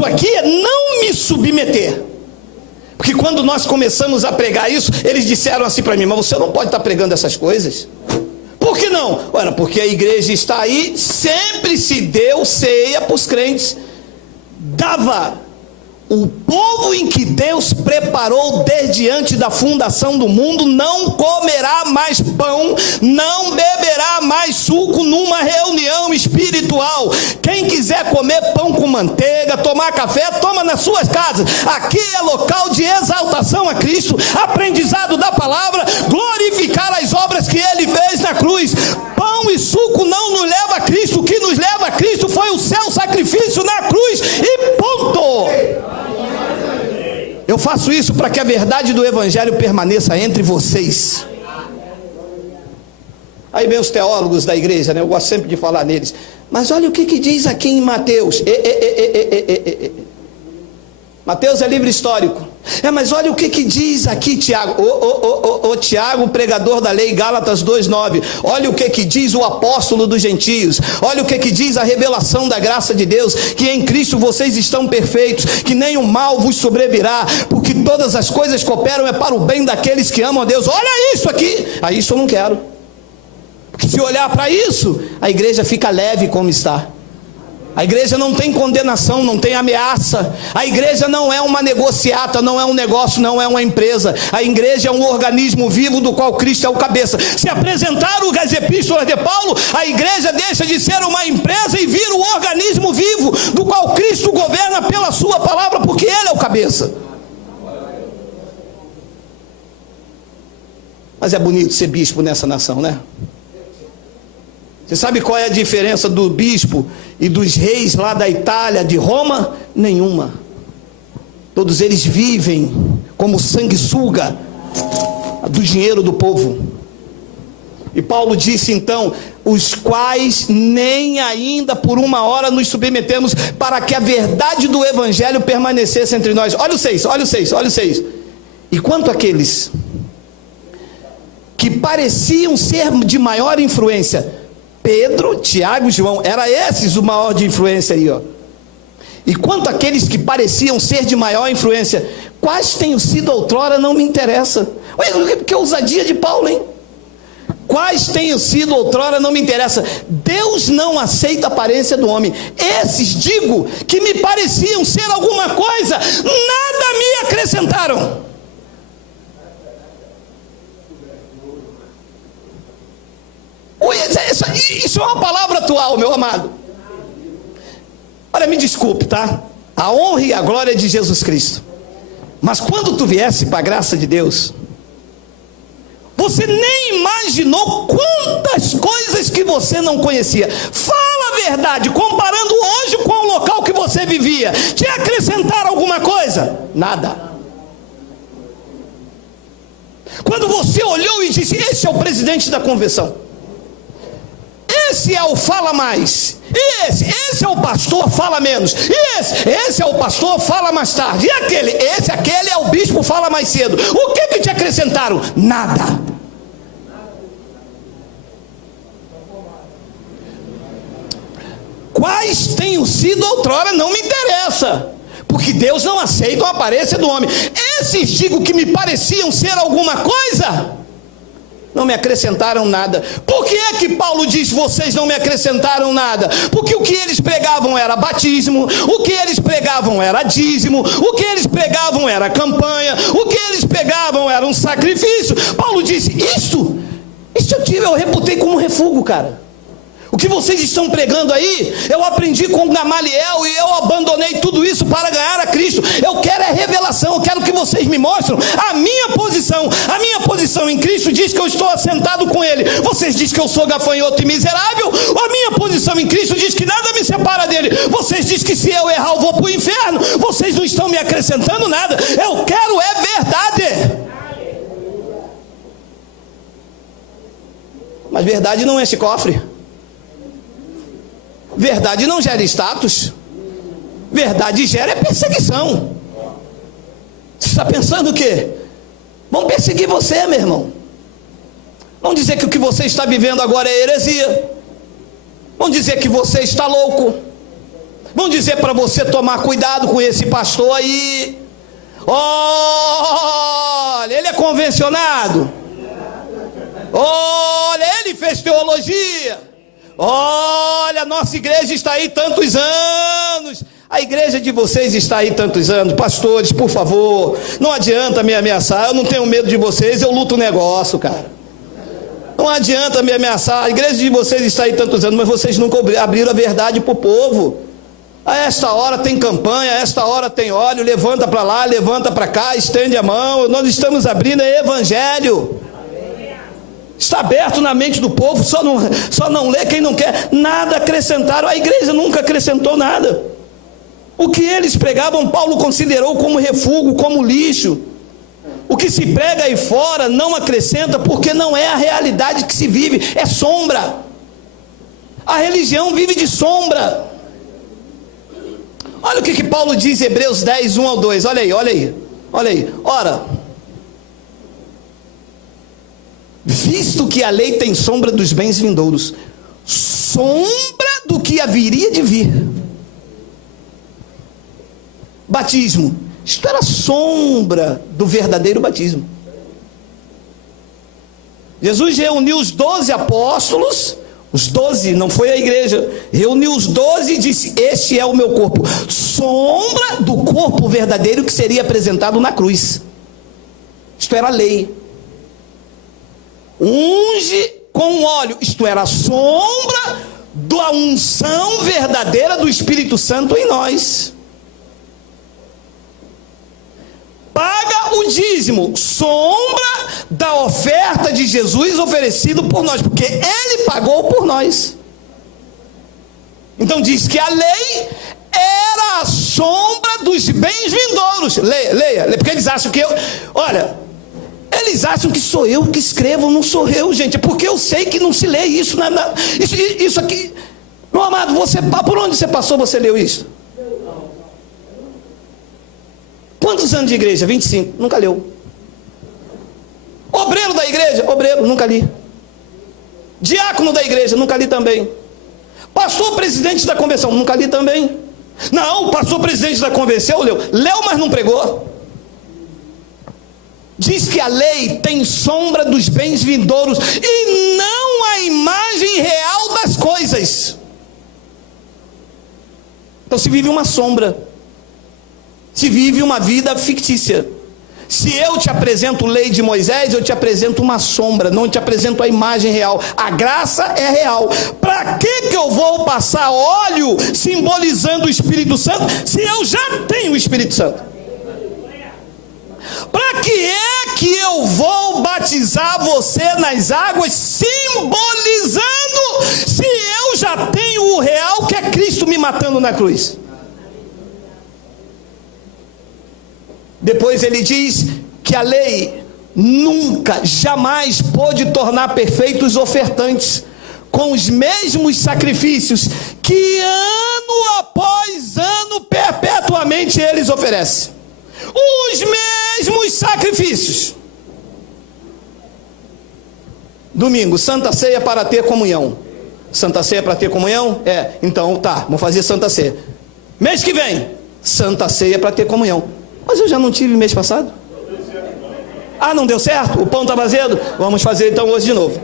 aqui é não me submeter. Porque quando nós começamos a pregar isso, eles disseram assim para mim, mas você não pode estar pregando essas coisas. Por que não? Ora, porque a igreja está aí, sempre se deu ceia para os crentes. Dava O povo em que Deus preparou desde antes da fundação do mundo não comerá mais pão, não beberá mais suco numa reunião espiritual. Quem quiser comer pão com manteiga, tomar café, toma nas suas casas. Aqui é local de exaltação a Cristo, aprendizado da palavra, glorificar as obras que Ele fez na cruz. Pão e suco não nos leva a Cristo. O que nos leva a Cristo foi o seu sacrifício na cruz e ponto. Eu faço isso para que a verdade do Evangelho permaneça entre vocês. Aí vem os teólogos da igreja, né? Eu gosto sempre de falar neles. Mas olha o que diz aqui em Mateus. Mateus é livro histórico. Mas olha o que diz aqui Tiago. Tiago, pregador da lei, Gálatas 2:9. Olha o que diz o apóstolo dos gentios. Olha o que diz a revelação da graça de Deus, que em Cristo vocês estão perfeitos, que nenhum mal vos sobrevirá, porque todas as coisas cooperam para o bem daqueles que amam a Deus. Olha isso aqui. Isso eu não quero. Porque se olhar para isso, a igreja fica leve como está. A igreja não tem condenação, não tem ameaça. A igreja não é uma negociata, não é um negócio, não é uma empresa. A igreja é um organismo vivo do qual Cristo é o cabeça. Se apresentaram as epístolas de Paulo, a igreja deixa de ser uma empresa e vira um organismo vivo do qual Cristo governa pela sua palavra, porque Ele é o cabeça. Mas é bonito ser bispo nessa nação, né? Você sabe qual é a diferença do bispo e dos reis lá da Itália, de Roma? Nenhuma. Todos eles vivem como sanguessuga do dinheiro do povo. E Paulo disse então: os quais nem ainda por uma hora nos submetemos, para que a verdade do Evangelho permanecesse entre nós. Olha o 6, olha o 6, olha o 6. E quanto àqueles que pareciam ser de maior influência, Pedro, Tiago e João, era esses o maior de influência aí, ó. E quanto àqueles que pareciam ser de maior influência, quais tenham sido outrora não me interessa. Olha que ousadia de Paulo, hein? Quais tenham sido outrora não me interessa. Deus não aceita a aparência do homem. Esses, digo, que me pareciam ser alguma coisa, nada me acrescentaram. Isso é uma palavra atual, meu amado. Olha, me desculpe, tá? A honra e a glória é de Jesus Cristo. Mas quando tu viesse para a graça de Deus, você nem imaginou quantas coisas que você não conhecia. Fala a verdade, comparando hoje com o local que você vivia, te acrescentaram alguma coisa? Nada. Quando você olhou e disse: esse é o presidente da convenção, esse é o fala mais, esse é o pastor fala menos, esse é o pastor fala mais tarde, e aquele é o bispo fala mais cedo. O que te acrescentaram? Nada. Quais tenham sido outrora não me interessa, porque Deus não aceita a aparência do homem. Esses, digo, que me pareciam ser alguma coisa, não me acrescentaram nada. Por que é que Paulo diz: vocês não me acrescentaram nada? Porque o que eles pregavam era batismo, o que eles pregavam era dízimo, o que eles pregavam era campanha, o que eles pregavam era um sacrifício. Paulo disse: isso eu reputei como refúgio, cara. O que vocês estão pregando aí, eu aprendi com Gamaliel e eu abandonei tudo isso para ganhar a Cristo. Eu quero revelação, eu quero que vocês me mostrem a minha posição. A minha posição em Cristo diz que eu estou assentado com Ele. Vocês dizem que eu sou gafanhoto e miserável. A minha posição em Cristo diz que nada me separa dele. Vocês dizem que se eu errar eu vou para o inferno. Vocês não estão me acrescentando nada. Eu quero verdade. Mas verdade não enche cofre. Verdade não gera status. Verdade gera perseguição. Você está pensando o quê? Vão perseguir você, meu irmão. Vão dizer que o que você está vivendo agora é heresia. Vão dizer que você está louco. Vão dizer para você tomar cuidado com esse pastor aí. Olha, ele é convencionado. Olha, ele fez teologia. Olha, nossa igreja está aí tantos anos. a igreja de vocês está aí tantos anos, pastores, por favor, não adianta me ameaçar, eu não tenho medo de vocês, eu luto o negócio, cara. Não adianta me ameaçar, a igreja de vocês está aí tantos anos, mas vocês nunca abriram a verdade para o povo. A esta hora tem campanha, a esta hora tem óleo, levanta para lá, levanta para cá, estende a mão, nós estamos abrindo o evangelho. Está aberto na mente do povo, só não lê quem não quer. Nada acrescentaram, a igreja nunca acrescentou nada. O que eles pregavam, Paulo considerou como refúgio, como lixo. O que se prega aí fora não acrescenta, porque não é a realidade que se vive, é sombra. A religião vive de sombra. Olha o que Paulo diz em Hebreus 10, 1 ao 2, olha aí. Ora, visto que a lei tem sombra dos bens vindouros, sombra do que haveria de vir. Batismo, isto era sombra do verdadeiro batismo. Jesus reuniu os 12 apóstolos, os 12, não foi a igreja, reuniu os 12 e disse: este é o meu corpo, sombra do corpo verdadeiro que seria apresentado na cruz. Isto era a lei. Unge com óleo, isto era a sombra da unção verdadeira do Espírito Santo em nós. Paga o dízimo, sombra da oferta de Jesus oferecido por nós, porque Ele pagou por nós. Então diz que a lei era a sombra dos bens vindouros. Leia, porque eles acham que eles acham que sou eu que escrevo, não sou eu, gente, é porque eu sei que não se lê isso, isso aqui. Meu amado, por onde você passou, você leu isso? Quantos anos de igreja? 25, nunca leu. Obreiro da igreja? Obreiro, nunca li. Diácono da igreja? Nunca li também. Pastor presidente da convenção? Nunca li também. Não, o pastor presidente da convenção leu, mas não pregou. Diz que a lei tem sombra dos bens vindouros e não a imagem real das coisas. Então se vive uma sombra, se vive uma vida fictícia. Se eu te apresento lei de Moisés, eu te apresento uma sombra, não te apresento a imagem real. A graça é real. Para que eu vou passar óleo simbolizando o Espírito Santo, se eu já tenho o Espírito Santo? Para que é que eu vou batizar você nas águas simbolizando, se eu já tenho o real que é Cristo me matando na cruz? Depois ele diz que a lei nunca, jamais pôde tornar perfeitos os ofertantes com os mesmos sacrifícios que ano após ano perpetuamente eles oferecem. Os mesmos sacrifícios. Domingo, Santa Ceia para ter comunhão. Santa Ceia para ter comunhão? Então vamos fazer Santa Ceia. Mês que vem, Santa Ceia para ter comunhão. Mas eu já não tive mês passado. Não deu certo? O pão está azedo? Vamos fazer então hoje de novo.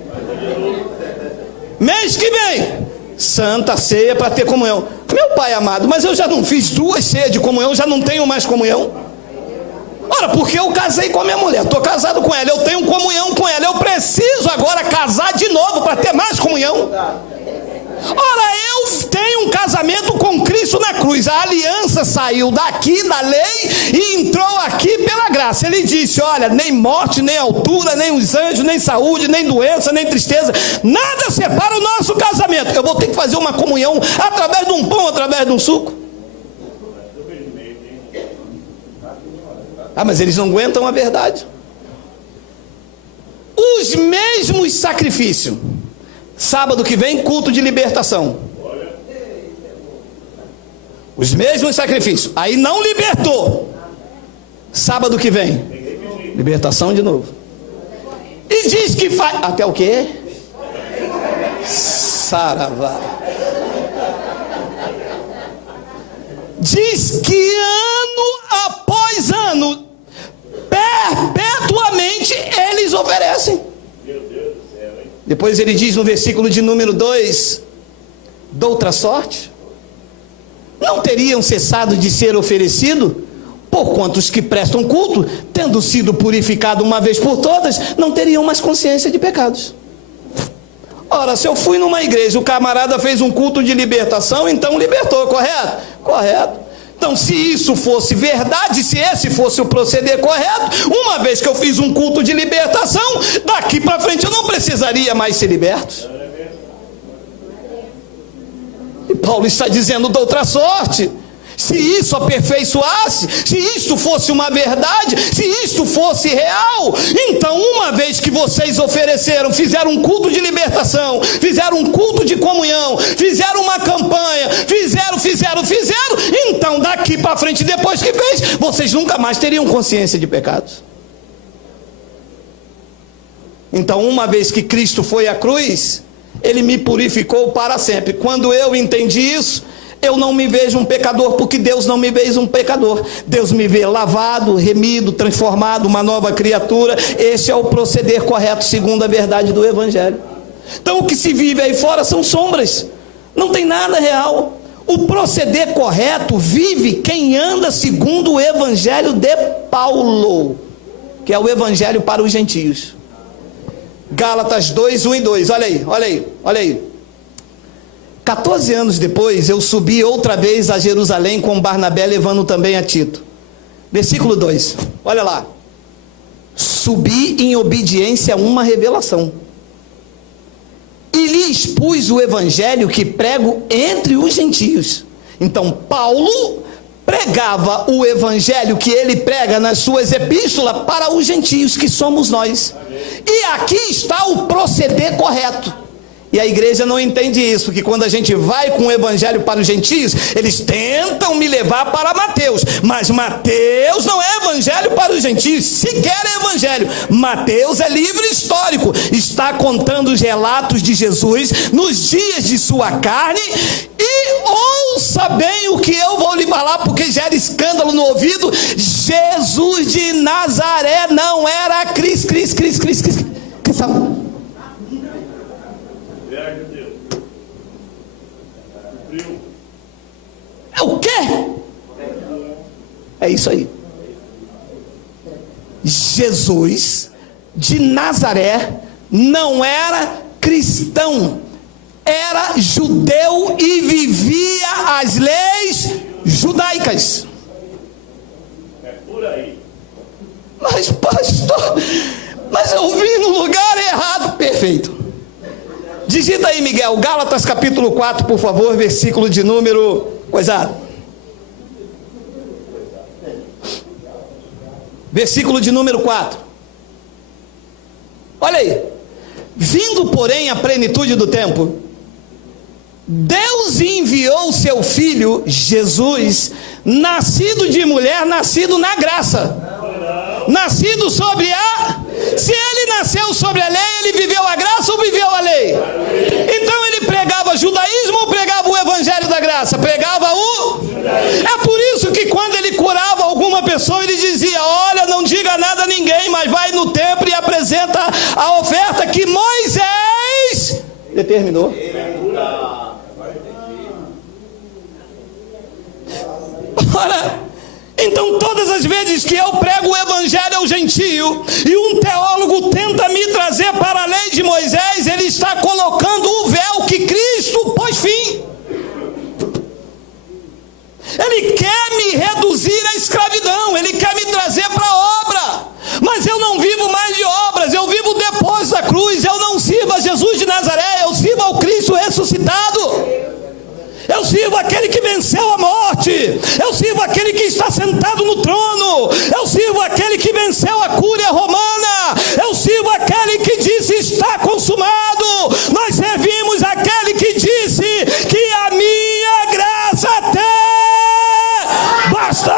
Mês que vem, Santa Ceia para ter comunhão. Meu pai amado, mas eu já não fiz 2 ceias de comunhão, já não tenho mais comunhão. Ora, porque eu casei com a minha mulher, estou casado com ela, eu tenho comunhão com ela, eu preciso agora casar de novo para ter mais comunhão. Ora, eu tenho um casamento com Cristo na cruz. A aliança saiu daqui da lei e entrou aqui pela graça. Ele disse: olha, nem morte, nem altura, nem os anjos, nem saúde, nem doença, nem tristeza, nada separa o nosso casamento. Eu vou ter que fazer uma comunhão através de um pão, através de um suco. Mas eles não aguentam a verdade. Os mesmos sacrifícios. Sábado que vem, culto de libertação. Os mesmos sacrifícios. Aí não libertou. Sábado que vem, libertação de novo. E diz que faz... Até o quê? Saravá. Diz que ano após ano, perpetuamente, eles oferecem. Depois ele diz no versículo de número 2: doutra sorte? não teriam cessado de ser oferecidos, porquanto os que prestam culto, tendo sido purificados uma vez por todas, não teriam mais consciência de pecados. Ora, se eu fui numa igreja, o camarada fez um culto de libertação, então libertou, correto? Correto. Então, se isso fosse verdade, se esse fosse o proceder correto, uma vez que eu fiz um culto de libertação, daqui para frente eu não precisaria mais ser liberto. E Paulo está dizendo de outra sorte. Se isso aperfeiçoasse, se isto fosse uma verdade, se isto fosse real, então uma vez que vocês ofereceram, fizeram um culto de libertação, fizeram um culto de comunhão, fizeram uma campanha, fizeram, então daqui para frente, depois que fez, vocês nunca mais teriam consciência de pecados. Então, uma vez que Cristo foi à cruz, Ele me purificou para sempre. Quando eu entendi isso, eu não me vejo um pecador, porque Deus não me vê um pecador. Deus me vê lavado, remido, transformado, uma nova criatura. Esse é o proceder correto, segundo a verdade do Evangelho. Então o que se vive aí fora são sombras, não tem nada real. O proceder correto vive quem anda segundo o Evangelho de Paulo, que é o Evangelho para os gentios. Gálatas 2, 1 e 2, olha aí. 14 anos depois, eu subi outra vez a Jerusalém com Barnabé, levando também a Tito. Versículo 2, olha lá. Subi em obediência a uma revelação, e lhe expus o evangelho que prego entre os gentios. Então, Paulo pregava o evangelho que ele prega nas suas epístolas para os gentios, que somos nós. E aqui está o proceder correto. E a igreja não entende isso, porque quando a gente vai com o evangelho para os gentios, eles tentam me levar para Mateus, mas Mateus não é evangelho para os gentios, sequer é evangelho. Mateus é livro histórico, está contando os relatos de Jesus nos dias de sua carne. E ouça bem o que eu vou lhe falar, porque gera escândalo no ouvido. Jesus de Nazaré não era cristão. É o quê? É isso aí. Jesus de Nazaré não era cristão, era judeu e vivia as leis judaicas. É por aí. Mas pastor, mas eu vim no lugar errado. Perfeito. Digita aí, Miguel, Gálatas capítulo 4, por favor, versículo de número... Coisado. Versículo de número 4. Olha aí. Vindo, porém, a plenitude do tempo, Deus enviou seu Filho, Jesus, nascido de mulher, nascido na graça. Nascido sobre a... Se ele nasceu sobre a lei, ele viveu a graça ou viveu a lei? Então ele pregava judaísmo ou pregava o evangelho da graça? Pregava o... É por isso que quando ele curava alguma pessoa, ele dizia: olha, não diga nada a ninguém, mas vai no templo e apresenta a oferta que Moisés determinou. Ora, então todas as vezes que eu prego o evangelho ao gentio, e um teólogo tenta me trazer para a lei de Moisés, ele está colocando o véu que Cristo pôs fim. Ele quer me reduzir à escravidão, ele quer me trazer para a obra, mas eu não vivo mais de obras, eu vivo depois da cruz. Eu não sirvo a Jesus de Nazaré, eu sirvo ao Cristo ressuscitado. Eu sirvo aquele que venceu a morte, eu sirvo aquele que está sentado no trono, eu sirvo aquele que venceu a cúria romana, eu sirvo aquele que disse: está consumado. Nós servimos aquele que disse que a minha graça até basta.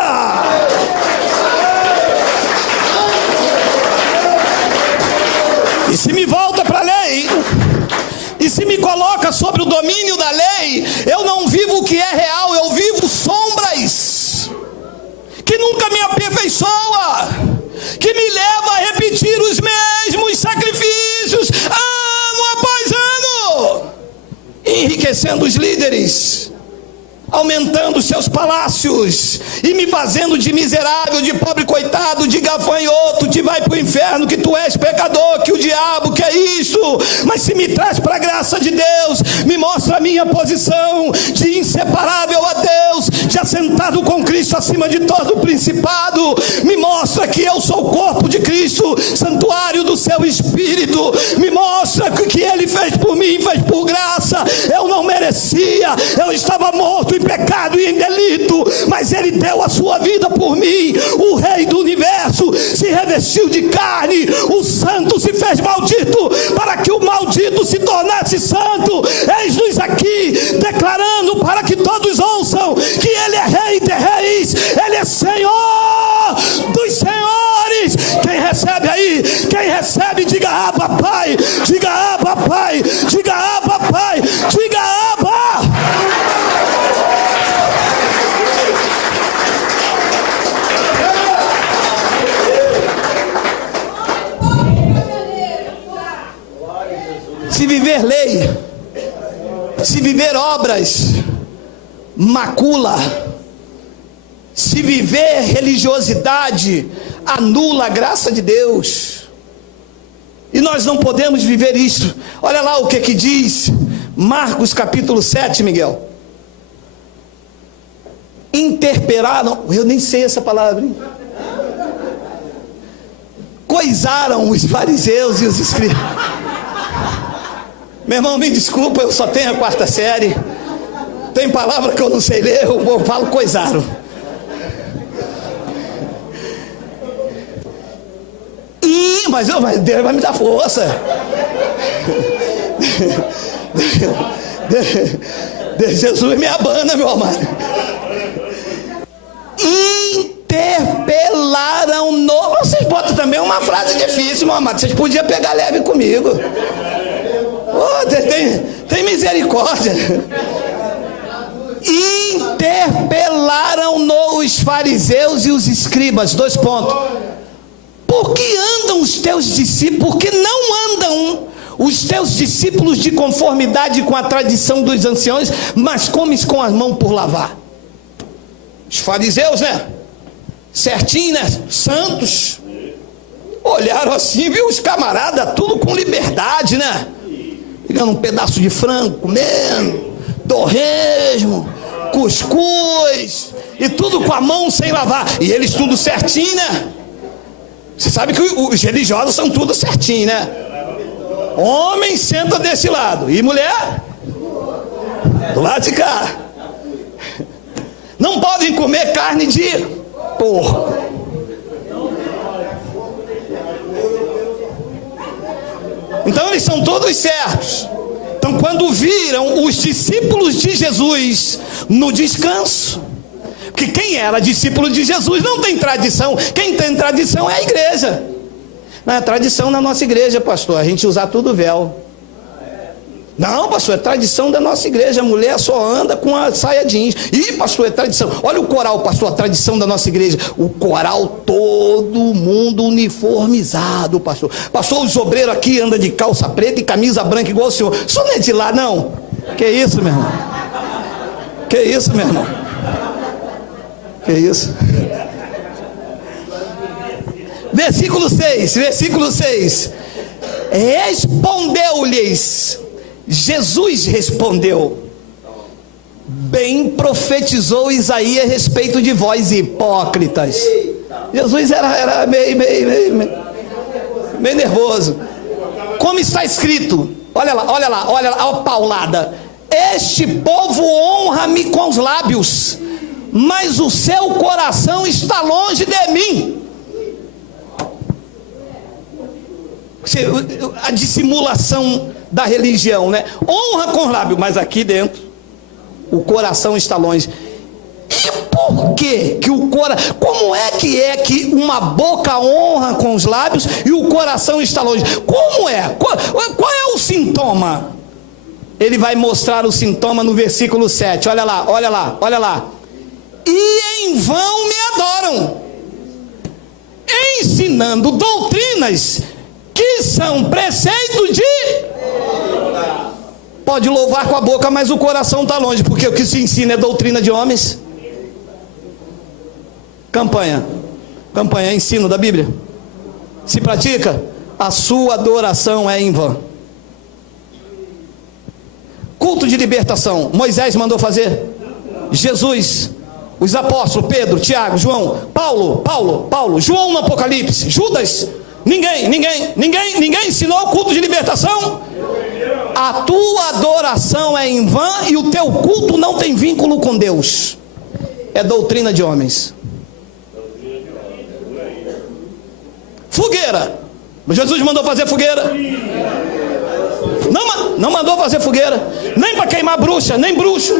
E se me volta para a lei, e se me coloca sobre o domínio da lei, eu não vivo o que é real, eu vivo sombras, que nunca me aperfeiçoa, que me leva a repetir os mesmos sacrifícios, ano após ano, enriquecendo os líderes, aumentando seus palácios e me fazendo de miserável, de pobre coitado, de gafanhoto, de vai para o inferno, que tu és pecador, que o diabo, que é isso. Mas se me traz para a graça de Deus, me mostra a minha posição de inseparável a Deus, de assentado com Cristo acima de todo o principado, me mostra que eu sou o corpo de Cristo, santuário do seu Espírito, me mostra que o que Ele fez por mim, fez por graça. Eu não merecia, eu estava morto em pecado e em delito, mas Ele deu a sua vida por mim. O Rei do Universo se revestiu de carne, o santo se fez maldito, para que o maldito se tornasse santo. Eis-nos aqui, declarando para que todos ouçam, que Ele é Rei de reis, Ele é Senhor dos senhores. Quem recebe aí, quem recebe, diga Abba Pai, diga Abba Pai, diga Abba Pai, diga Abba. Se viver lei, se viver obras, macula. Se viver religiosidade, anula a graça de Deus. E nós não podemos viver isso. Olha lá o que diz Marcos capítulo 7, Miguel. Interpelaram, eu nem sei essa palavra, hein? Coisaram os fariseus e os escribas. Meu irmão, me desculpa, eu só tenho a 4ª série. Tem palavra que eu não sei ler, eu falo coisaram. Mas Deus vai me dar força. Jesus me abana, meu amado. Interpelaram no... Vocês botam também uma frase difícil, meu amado. Vocês podiam pegar leve comigo. Oh, tem misericórdia. Interpelaram-no os fariseus e os escribas. 2 pontos. Por que andam os teus discípulos? Por que não andam os teus discípulos de conformidade com a tradição dos anciãos, mas comes com as mãos por lavar? Os fariseus, né? Certinho, né? Santos. Olharam assim, viu os camaradas, tudo com liberdade, né? Pegando um pedaço de frango, comendo, torresmo, cuscuz, e tudo com a mão sem lavar. E eles tudo certinho, né? Você sabe que os religiosos são tudo certinho, né? Homem senta desse lado, e mulher do lado de cá. Não podem comer carne de porco. Então eles são todos certos. Então quando viram os discípulos de Jesus no descanso, porque quem era discípulo de Jesus não tem tradição. Quem tem tradição é a igreja. Não é tradição na nossa igreja, pastor, a gente usar tudo véu. Não, pastor, é tradição da nossa igreja. A mulher só anda com a saia jeans. Ih, pastor, é tradição. Olha o coral, pastor, a tradição da nossa igreja. O coral, todo mundo uniformizado, pastor. Pastor, os obreiros aqui andam de calça preta e camisa branca igual o senhor. O senhor não é de lá, não? Que isso, meu irmão? Que isso, meu irmão? Que isso? Versículo 6. Respondeu-lhes, Jesus respondeu: bem profetizou Isaías a respeito de vós, hipócritas. Jesus era meio nervoso. Como está escrito, olha lá, a paulada: este povo honra-me com os lábios, mas o seu coração está longe de mim. A dissimulação da religião, né? Honra com os lábios, mas aqui dentro o coração está longe. E por que o coração? Como é que uma boca honra com os lábios e o coração está longe? Como é? Qual é o sintoma? Ele vai mostrar o sintoma no versículo 7. Olha lá. E em vão me adoram, ensinando doutrinas que são preceitos de... Pode louvar com a boca, mas o coração está longe, porque o que se ensina é doutrina de homens. Campanha é ensino da Bíblia. Se pratica, a sua adoração é em vão. Culto de libertação, Moisés mandou fazer, Jesus, os apóstolos, Pedro, Tiago, João, Paulo, João no Apocalipse, Judas, ninguém ensinou o culto de libertação. A tua adoração é em vão e o teu culto não tem vínculo com Deus. É doutrina de homens. Fogueira, Jesus mandou fazer fogueira? Não mandou fazer fogueira, nem para queimar bruxa, nem bruxo.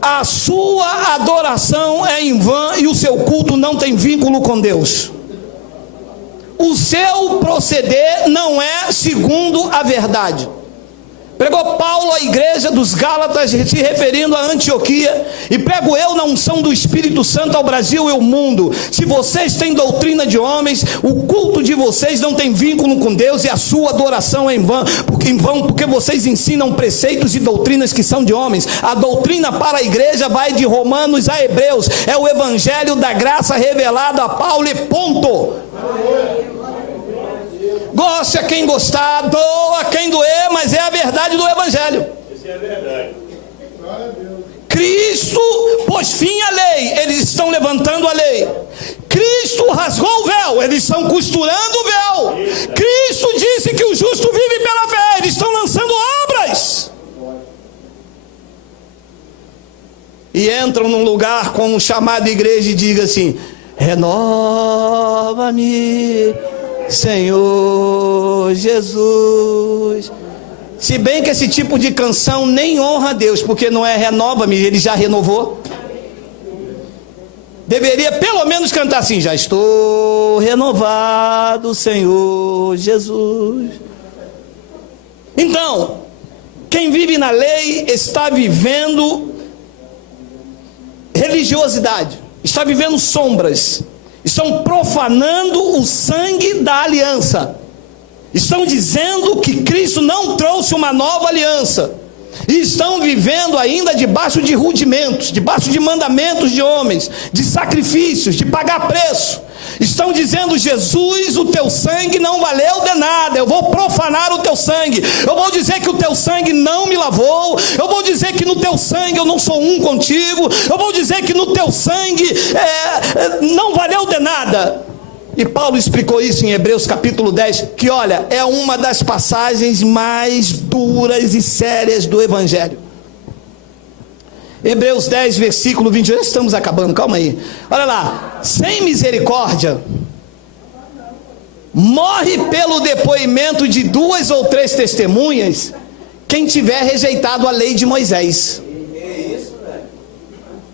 A sua adoração é em vão e o seu culto não tem vínculo com Deus. O seu proceder não é segundo a verdade. Pregou Paulo à igreja dos Gálatas, se referindo a Antioquia, e prego eu na unção do Espírito Santo ao Brasil e ao mundo. Se vocês têm doutrina de homens, o culto de vocês não tem vínculo com Deus, e a sua adoração é em vão, porque vocês ensinam preceitos e doutrinas que são de homens. A doutrina para a igreja vai de Romanos a Hebreus, é o evangelho da graça revelado a Paulo e ponto. Goste a quem gostar, doa a quem doer, mas é a verdade do evangelho. Isso é verdade. Cristo pôs fim à lei, eles estão levantando a lei. Cristo rasgou o véu, eles estão costurando o véu. Cristo disse que o justo vive pela fé, eles estão lançando obras. E entram num lugar como chamado igreja e digam assim: renova-me, Senhor Jesus. Se bem que esse tipo de canção nem honra a Deus, porque não é renova-me, ele já renovou. Deveria pelo menos cantar assim: já estou renovado, Senhor Jesus. Então, quem vive na lei está vivendo religiosidade, está vivendo sombras. Estão profanando o sangue da aliança. Estão dizendo que Cristo não trouxe uma nova aliança. E estão vivendo ainda debaixo de rudimentos, debaixo de mandamentos de homens, de sacrifícios, de pagar preço. Estão dizendo: Jesus, o teu sangue não valeu de nada, eu vou profanar o teu sangue, eu vou dizer que o teu sangue não me lavou, eu vou dizer que no teu sangue eu não sou um contigo, eu vou dizer que no teu sangue não valeu de nada. E Paulo explicou isso em Hebreus capítulo 10, que olha, é uma das passagens mais duras e sérias do Evangelho. Hebreus 10, versículo 28, estamos acabando, calma aí. Olha lá: sem misericórdia, morre pelo depoimento de 2 ou 3 testemunhas, quem tiver rejeitado a lei de Moisés.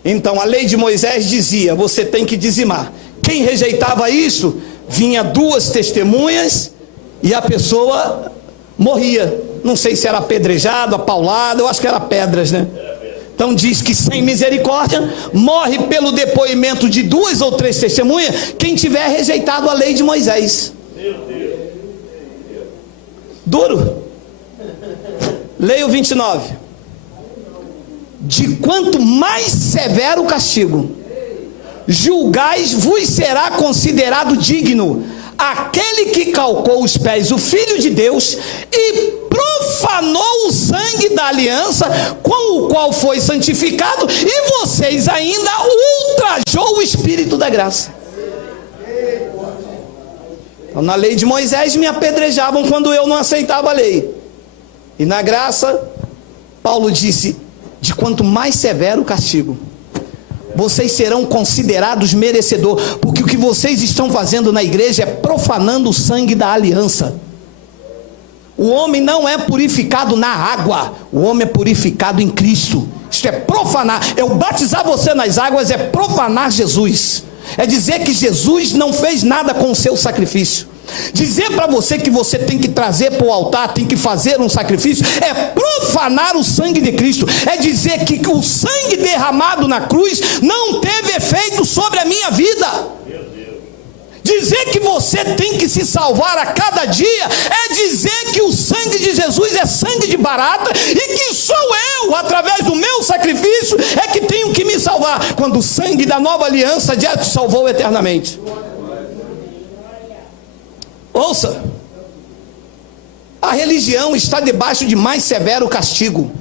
Então a lei de Moisés dizia: você tem que dizimar. Quem rejeitava isso, vinha 2 testemunhas e a pessoa morria. Não sei se era apedrejado, apaulado, eu acho que era pedras, né? Então diz que sem misericórdia, morre pelo depoimento de 2 ou 3 testemunhas, quem tiver rejeitado a lei de Moisés. Duro. Leia o 29. De quanto mais severo o castigo, julgais, vos será considerado digno aquele que calcou os pés, o Filho de Deus, e profanou o sangue da aliança com o qual foi santificado, e vocês ainda ultrajou o Espírito da graça. Então, na lei de Moisés me apedrejavam quando eu não aceitava a lei, e na graça Paulo disse: de quanto mais severo o castigo, vocês serão considerados merecedores, porque o que vocês estão fazendo na igreja é profanando o sangue da aliança. O homem não é purificado na água, o homem é purificado em Cristo. Isto é profanar. Eu batizar você nas águas é profanar Jesus, é dizer que Jesus não fez nada com o seu sacrifício. Dizer para você que você tem que trazer para o altar, tem que fazer um sacrifício, é profanar o sangue de Cristo. É dizer que o sangue derramado na cruz não teve efeito sobre a minha vida. Dizer que você você tem que se salvar a cada dia é dizer que o sangue de Jesus é sangue de barata e que sou eu, através do meu sacrifício, é que tenho que me salvar, quando o sangue da nova aliança já te salvou eternamente. Ouça, a religião está debaixo de mais severo castigo.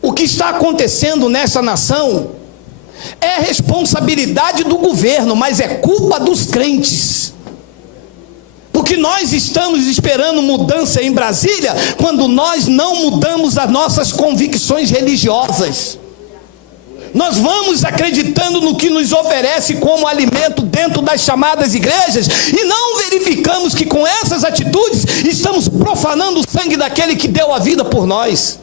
O que está acontecendo nessa nação é responsabilidade do governo, mas é culpa dos crentes. Porque nós estamos esperando mudança em Brasília, quando nós não mudamos as nossas convicções religiosas. Nós vamos acreditando no que nos oferece como alimento dentro das chamadas igrejas, e não verificamos que com essas atitudes estamos profanando o sangue daquele que deu a vida por nós.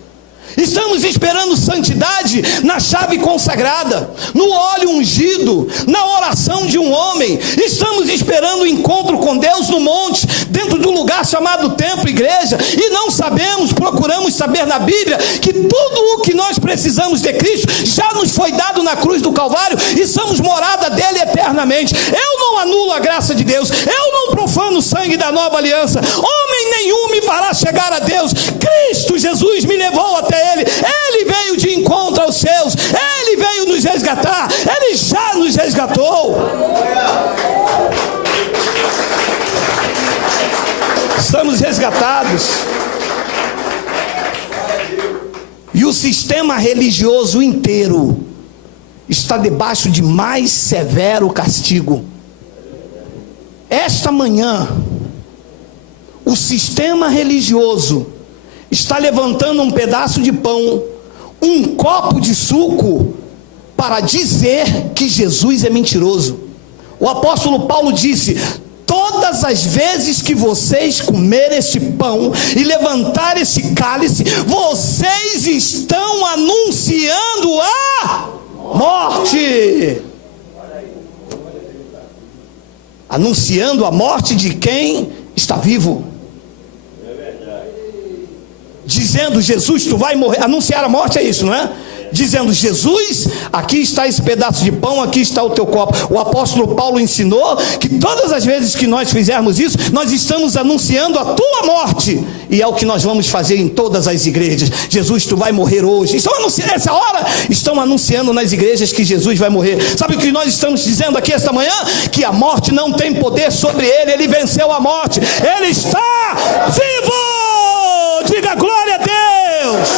Estamos esperando santidade na chave consagrada, no óleo ungido, na oração de um homem. Estamos esperando o encontro com Deus no monte, dentro de um lugar chamado templo, igreja, e não sabemos, procuramos saber na Bíblia, que tudo o que nós precisamos de Cristo já nos foi dado na cruz do Calvário, e somos morada dele eternamente. Eu não anulo a graça de Deus, eu não profano o sangue da nova aliança. Homem nenhum me fará chegar a Deus. Cristo Jesus me levou até Ele veio de encontro aos seus, Ele veio nos resgatar, Ele já nos resgatou. Estamos resgatados. E o sistema religioso inteiro está debaixo de mais severo castigo. Esta manhã, o sistema religioso está levantando um pedaço de pão, um copo de suco, para dizer que Jesus é mentiroso. O apóstolo Paulo disse: todas as vezes que vocês comerem este pão e levantar esse cálice, vocês estão anunciando a morte. Anunciando a morte de quem está vivo. Dizendo: Jesus, tu vai morrer. Anunciar a morte é isso, não é? Dizendo: Jesus, aqui está esse pedaço de pão, aqui está o teu copo. O apóstolo Paulo ensinou que todas as vezes que nós fizermos isso, nós estamos anunciando a tua morte. E é o que nós vamos fazer em todas as igrejas. Jesus, tu vai morrer hoje. Estão anunciando, nessa hora, estão anunciando nas igrejas que Jesus vai morrer. Sabe o que nós estamos dizendo aqui esta manhã? Que a morte não tem poder sobre ele. Ele venceu a morte. Ele está vivo. Diga glória a Deus.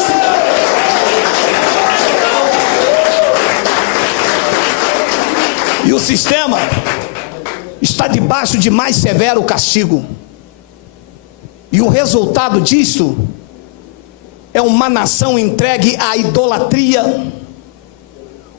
E o sistema está debaixo de mais severo castigo. E o resultado disto é uma nação entregue à idolatria.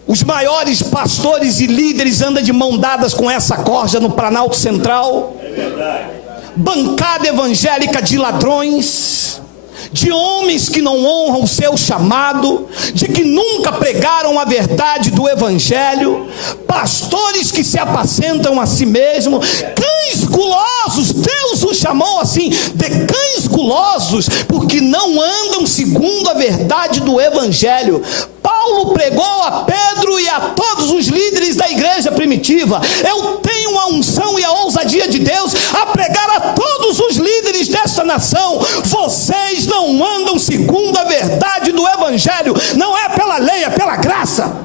Os maiores pastores e líderes andam de mão dadas com essa corja no Planalto Central. É verdade. Bancada evangélica de ladrões, de homens que não honram o seu chamado, de que nunca pregaram a verdade do evangelho, pastores que se apacentam a si mesmos, cães gulosos. Deus os chamou assim, de cães gulosos, porque não andam segundo a verdade do evangelho. Paulo pregou a Pedro e a todos os líderes da igreja primitiva: eu tenho a unção e a ousadia de Deus a pregar a todos os líderes desta nação: vocês não andam segundo a verdade do evangelho. Não é pela lei, é pela graça.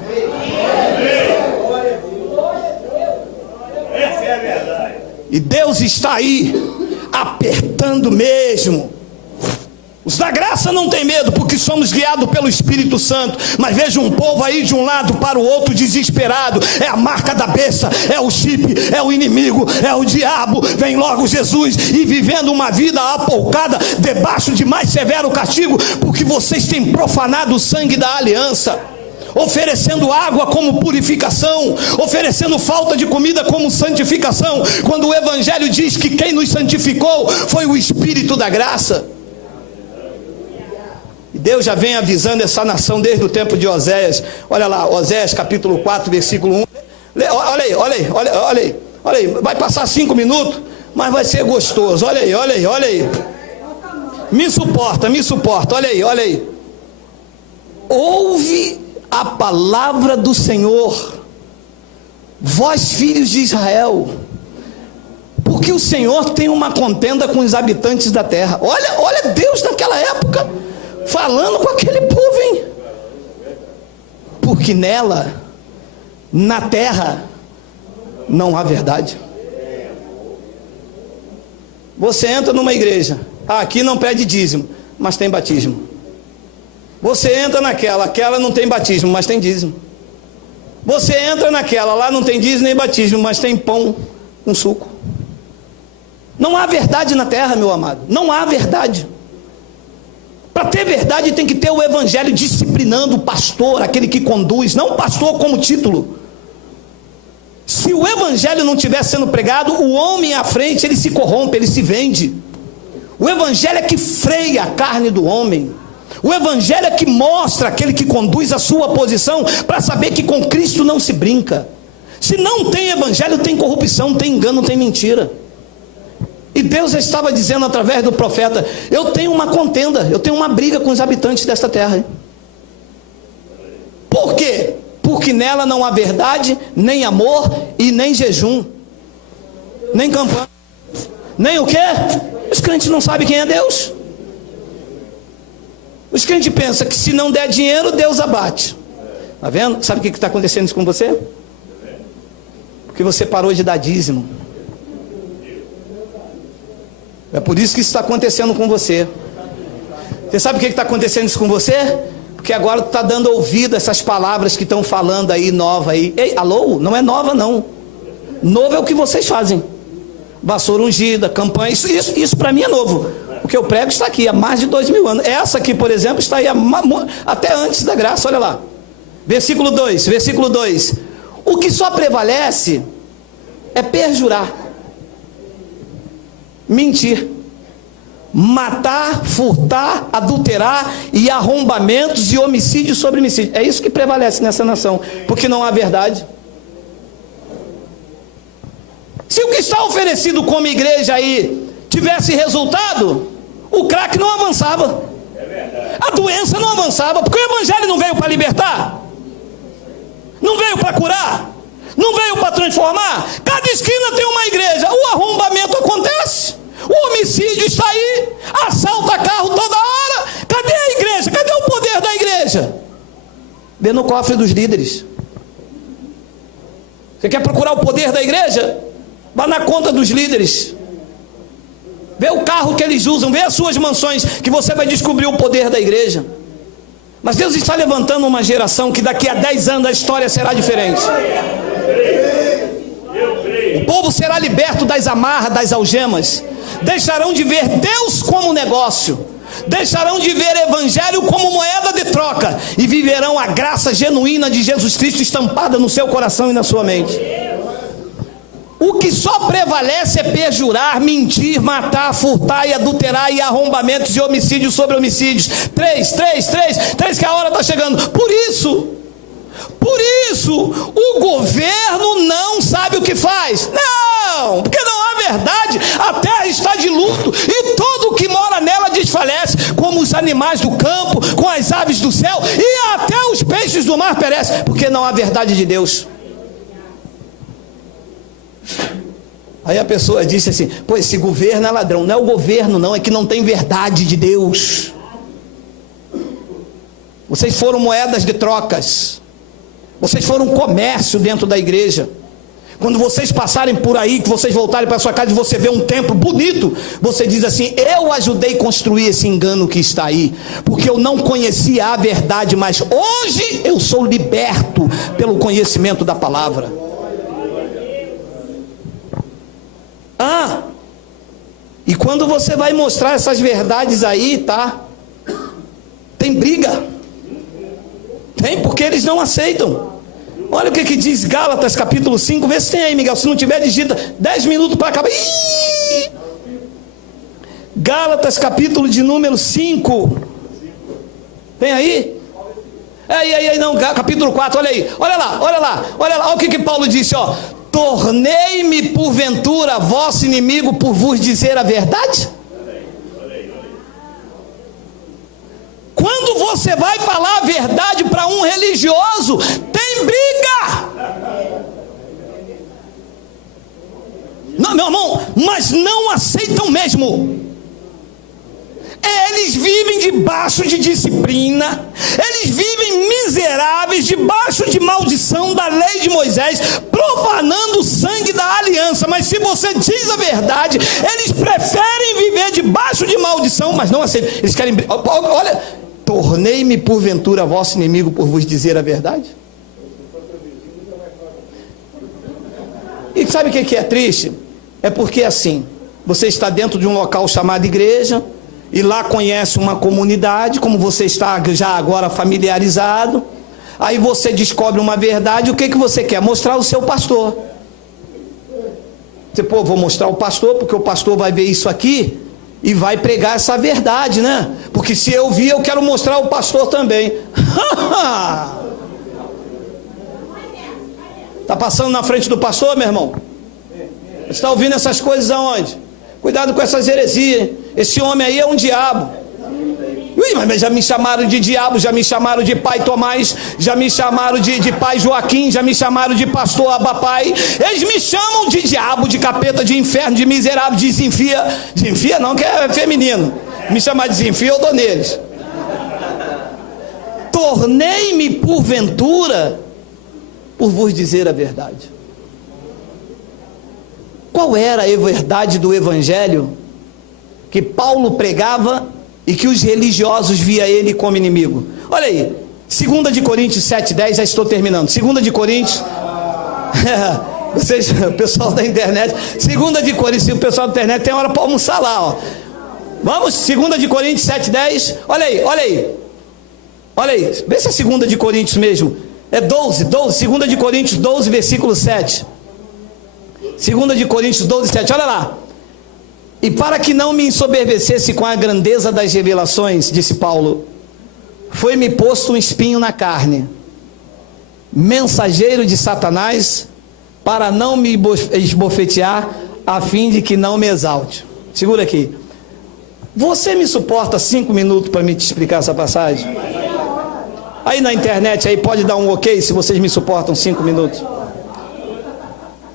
Essa é a verdade. E Deus está aí apertando mesmo. Os da graça não tem medo, porque somos guiados pelo Espírito Santo. Mas veja um povo aí de um lado para o outro desesperado. É a marca da besta, é o chip, é o inimigo, é o diabo. Vem logo Jesus, e vivendo uma vida apoucada, debaixo de mais severo castigo, porque vocês têm profanado o sangue da aliança, oferecendo água como purificação, oferecendo falta de comida como santificação, quando o evangelho diz que quem nos santificou foi o Espírito da graça. E Deus já vem avisando essa nação desde o tempo de Oséias. Olha lá, Oséias capítulo 4, versículo 1. Olha aí. Vai passar 5 minutos, mas vai ser gostoso. Olha aí. Me suporta, olha aí. Ouve a palavra do Senhor, vós filhos de Israel. Porque o Senhor tem uma contenda com os habitantes da terra. Olha Deus naquela época falando com aquele povo, hein? Porque nela, na terra, não há verdade. Você entra numa igreja, aqui não pede dízimo, mas tem batismo. Você entra aquela não tem batismo, mas tem dízimo. Você entra naquela, lá não tem dízimo nem batismo, mas tem pão com suco. Não há verdade na terra, meu amado. Não há verdade. Para ter verdade tem que ter o evangelho disciplinando o pastor, aquele que conduz, não o pastor como título. Se o evangelho não estiver sendo pregado, o homem à frente, ele se corrompe, ele se vende. O evangelho é que freia a carne do homem. O evangelho é que mostra aquele que conduz a sua posição, para saber que com Cristo não se brinca. Se não tem evangelho, tem corrupção, tem engano, tem mentira. E Deus estava dizendo através do profeta: eu tenho uma contenda, eu tenho uma briga com os habitantes desta terra. Por quê? Porque nela não há verdade, nem amor e nem jejum, nem campanha, nem o quê? Os crentes não sabem quem é Deus. Os crentes pensam que se não der dinheiro, Deus abate. Está vendo? Sabe o que está acontecendo isso com você? Porque você parou de dar dízimo. É por isso que isso está acontecendo com você. Você sabe o que está acontecendo isso com você? Porque agora tu está dando ouvido a essas palavras que estão falando aí, nova aí. Ei, alô? Não é nova não. Novo é o que vocês fazem. Vassoura ungida, campanha, isso para mim é novo. O que eu prego está aqui há mais de 2000 anos. Essa aqui, por exemplo, está aí até antes da graça, olha lá. Versículo 2. O que só prevalece é perjurar, mentir, matar, furtar, adulterar e arrombamentos e homicídio sobre homicídio. É isso que prevalece nessa nação, porque não há verdade. Se o que está oferecido como igreja aí tivesse resultado, o crack não avançava, a doença não avançava, porque o evangelho não veio para libertar, não veio para curar, não veio para transformar. Cada esquina tem uma igreja, o arrombamento acontece, o homicídio está aí, assalta carro toda hora. Cadê a igreja? Cadê o poder da igreja? Vê no cofre dos líderes. Você quer procurar o poder da igreja? Vá na conta dos líderes. Vê o carro que eles usam, vê as suas mansões, que você vai descobrir o poder da igreja. Mas Deus está levantando uma geração que daqui a 10 anos a história será diferente. O povo será liberto das amarras, das algemas. Deixarão de ver Deus como negócio, deixarão de ver evangelho como moeda de troca, e viverão a graça genuína de Jesus Cristo estampada no seu coração e na sua mente. O que só prevalece é perjurar, mentir, matar, furtar e adulterar e arrombamentos e homicídios sobre homicídios. 3, que a hora está chegando. Por isso, o governo não sabe o que faz. Não, porque não há verdade. A terra está de luto e todo o que mora nela desfalece, como os animais do campo, com as aves do céu, e até os peixes do mar perecem, porque não há verdade de Deus. Aí a pessoa disse assim: pô, esse governo é ladrão. Não é o governo não, é que não tem verdade de Deus. Vocês foram moedas de trocas, vocês foram comércio dentro da igreja. Quando vocês passarem por aí, que vocês voltarem para sua casa e você vê um templo bonito, você diz assim: eu ajudei a construir esse engano que está aí, porque eu não conhecia a verdade, mas hoje eu sou liberto pelo conhecimento da palavra. E quando você vai mostrar essas verdades aí, tá? Tem briga. Tem, porque eles não aceitam. Olha o que diz Gálatas capítulo 5, vê se tem aí, Miguel. Se não tiver, digita 10 minutos para acabar. Gálatas capítulo de número 5. Tem aí? Não, capítulo 4, olha aí. Olha lá, olha o que Paulo disse, ó. Tornei-me porventura vosso inimigo por vos dizer a verdade? Quando você vai falar a verdade para um religioso, tem briga. Não, meu irmão, mas não aceitam mesmo. Eles vivem debaixo de disciplina, eles vivem miseráveis, debaixo de maldição da lei de Moisés, profanando o sangue da aliança. Mas se você diz a verdade, eles preferem viver debaixo de maldição, mas não aceitam. Eles querem, olha, tornei-me porventura vosso inimigo por vos dizer a verdade. E sabe o que é triste? É porque assim, você está dentro de um local chamado igreja, e lá conhece uma comunidade, como você está já agora familiarizado, aí você descobre uma verdade, o que você quer? Mostrar o seu pastor. Você, vou mostrar o pastor, porque o pastor vai ver isso aqui, e vai pregar essa verdade, né? Porque se eu vi, eu quero mostrar o pastor também. Está passando na frente do pastor, meu irmão? Você está ouvindo essas coisas aonde? Cuidado com essas heresias. Esse homem aí é um diabo. Ui, mas já me chamaram de diabo, já me chamaram de pai Tomás, já me chamaram de pai Joaquim, já me chamaram de pastor Abapai. Eles me chamam de diabo, de capeta, de inferno, de miserável, de desenfia. Desenfia não, que é feminino. Me chamar de desenfia, eu dou neles. Tornei-me porventura por vos dizer a verdade. Qual era a verdade do evangelho que Paulo pregava e que os religiosos via ele como inimigo? Olha aí, 2 de Coríntios 7:10, já estou terminando. 2 de Coríntios, vocês, o pessoal da internet, 2 de Coríntios, o pessoal da internet tem hora para almoçar lá, ó. Vamos, 2 de Coríntios 7:10, olha aí, vê se é 2 de Coríntios mesmo, é 12, 2 de Coríntios 12, versículo 7. 2 de Coríntios 12, 7, olha lá. E para que não me ensoberbecesse com a grandeza das revelações, disse Paulo, foi-me posto um espinho na carne, mensageiro de Satanás, para não me esbofetear, a fim de que não me exalte. Segura aqui. Você me suporta 5 minutos para me te explicar essa passagem? Aí na internet, aí pode dar um ok se vocês me suportam 5 minutos.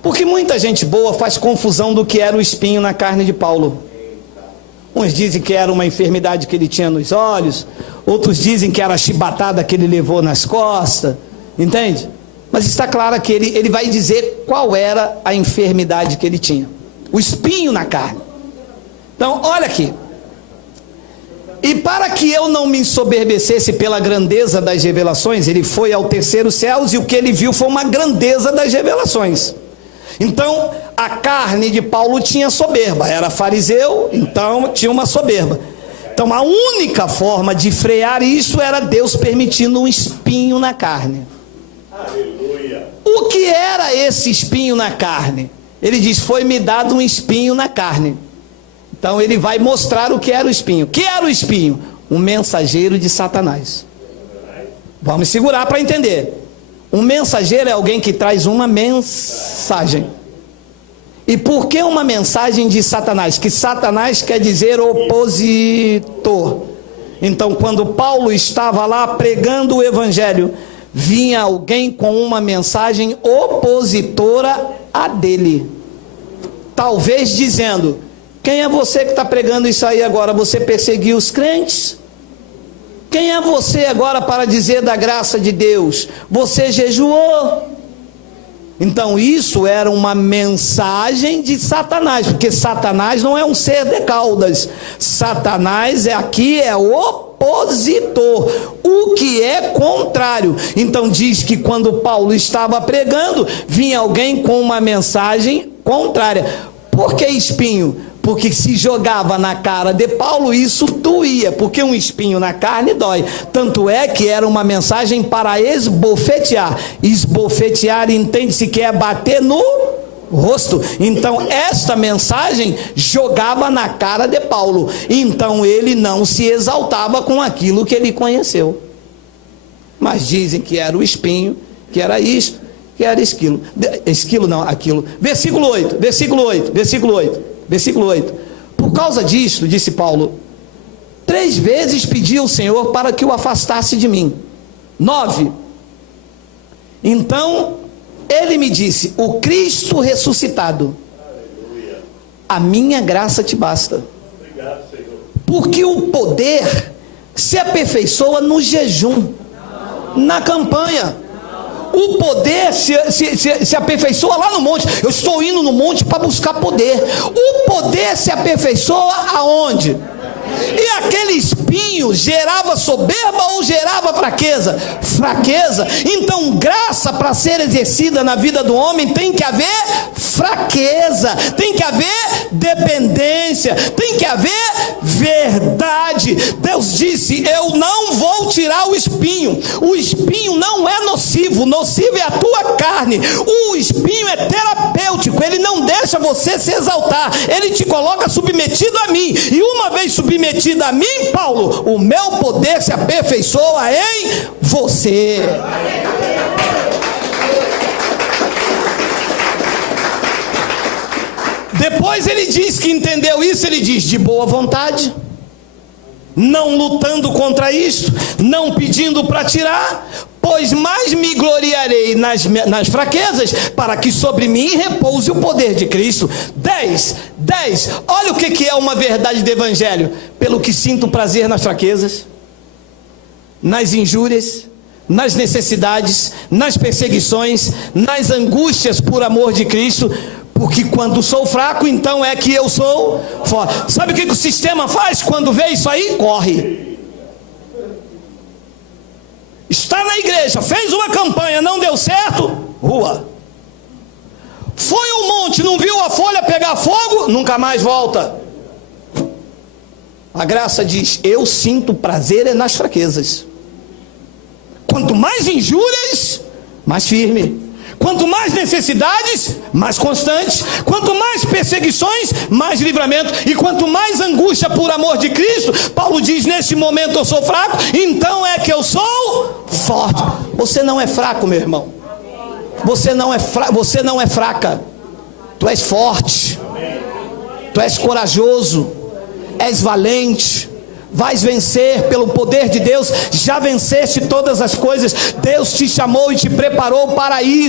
Porque muita gente boa faz confusão do que era o espinho na carne de Paulo. Uns dizem que era uma enfermidade que ele tinha nos olhos, outros dizem que era a chibatada que ele levou nas costas, entende? Mas está claro que ele vai dizer qual era a enfermidade que ele tinha. O espinho na carne. Então, olha aqui. E para que eu não me ensoberbecesse pela grandeza das revelações, ele foi ao terceiro céu e o que ele viu foi uma grandeza das revelações. Então, a carne de Paulo tinha soberba, era fariseu, então tinha uma soberba. Então, a única forma de frear isso era Deus permitindo um espinho na carne. Aleluia. O que era esse espinho na carne? Ele diz, foi-me dado um espinho na carne. Então, ele vai mostrar o que era o espinho. O que era o espinho? Um mensageiro de Satanás. Vamos segurar para entender. Um mensageiro é alguém que traz uma mensagem. E por que uma mensagem de Satanás? Que Satanás quer dizer opositor. Então, quando Paulo estava lá pregando o evangelho, vinha alguém com uma mensagem opositora a dele. Talvez dizendo, quem é você que está pregando isso aí agora? Você perseguiu os crentes? Quem é você agora para dizer da graça de Deus? Você jejuou? Então isso era uma mensagem de Satanás, porque Satanás não é um ser de caudas. Satanás aqui é opositor, o que é contrário. Então diz que quando Paulo estava pregando, vinha alguém com uma mensagem contrária. Por que espinho? Porque se jogava na cara de Paulo, isso doía, porque um espinho na carne dói. Tanto é que era uma mensagem para esbofetear. Esbofetear, entende-se que é bater no rosto. Então esta mensagem jogava na cara de Paulo. Então ele não se exaltava com aquilo que ele conheceu. Mas dizem que era o espinho, que era isto, que era esquilo. Esquilo não, aquilo. Versículo 8, versículo 8, versículo 8. Versículo 8. Por causa disto, disse Paulo, 3 vezes pedi ao Senhor para que o afastasse de mim. 9. Então ele me disse, o Cristo ressuscitado a minha graça te basta. Obrigado, Senhor. Porque o poder se aperfeiçoa no jejum, na campanha. O poder se aperfeiçoa lá no monte. Eu estou indo no monte para buscar poder. O poder se aperfeiçoa aonde? E aquele espinho gerava soberba ou gerava fraqueza? Fraqueza. Então, graça para ser exercida na vida do homem tem que haver fraqueza, tem que haver dependência, tem que haver verdade. Deus disse: eu não vou tirar o espinho. O espinho não é nocivo, nocivo é a tua carne. O espinho é terapêutico, ele não deixa você se exaltar, ele te coloca submetido a mim. E uma vez submetido a mim, Paulo, o meu poder se aperfeiçoa em você. Depois ele diz que entendeu isso, ele diz: de boa vontade, não lutando contra isso, não pedindo para tirar, pois mais me gloriarei nas fraquezas, para que sobre mim repouse o poder de Cristo. 10, olha o que é uma verdade do Evangelho: pelo que sinto prazer nas fraquezas, nas injúrias, nas necessidades, nas perseguições, nas angústias por amor de Cristo, porque quando sou fraco, então é que eu sou forte. Sabe o que o sistema faz quando vê isso aí? Corre. Está na igreja, fez uma campanha, não deu certo, rua. Foi ao monte, não viu a folha pegar fogo, nunca mais volta. A graça diz: eu sinto prazer nas fraquezas. Quanto mais injúrias, mais firme. Quanto mais necessidades, mais constantes. Quanto mais perseguições, mais livramento. E quanto mais angústia por amor de Cristo, Paulo diz: neste momento eu sou fraco, então é que eu sou forte. Você não é fraco, meu irmão. Você não é fraca. Tu és forte. Tu és corajoso. És valente. Vais vencer pelo poder de Deus. Já venceste todas as coisas. Deus te chamou e te preparou para isso.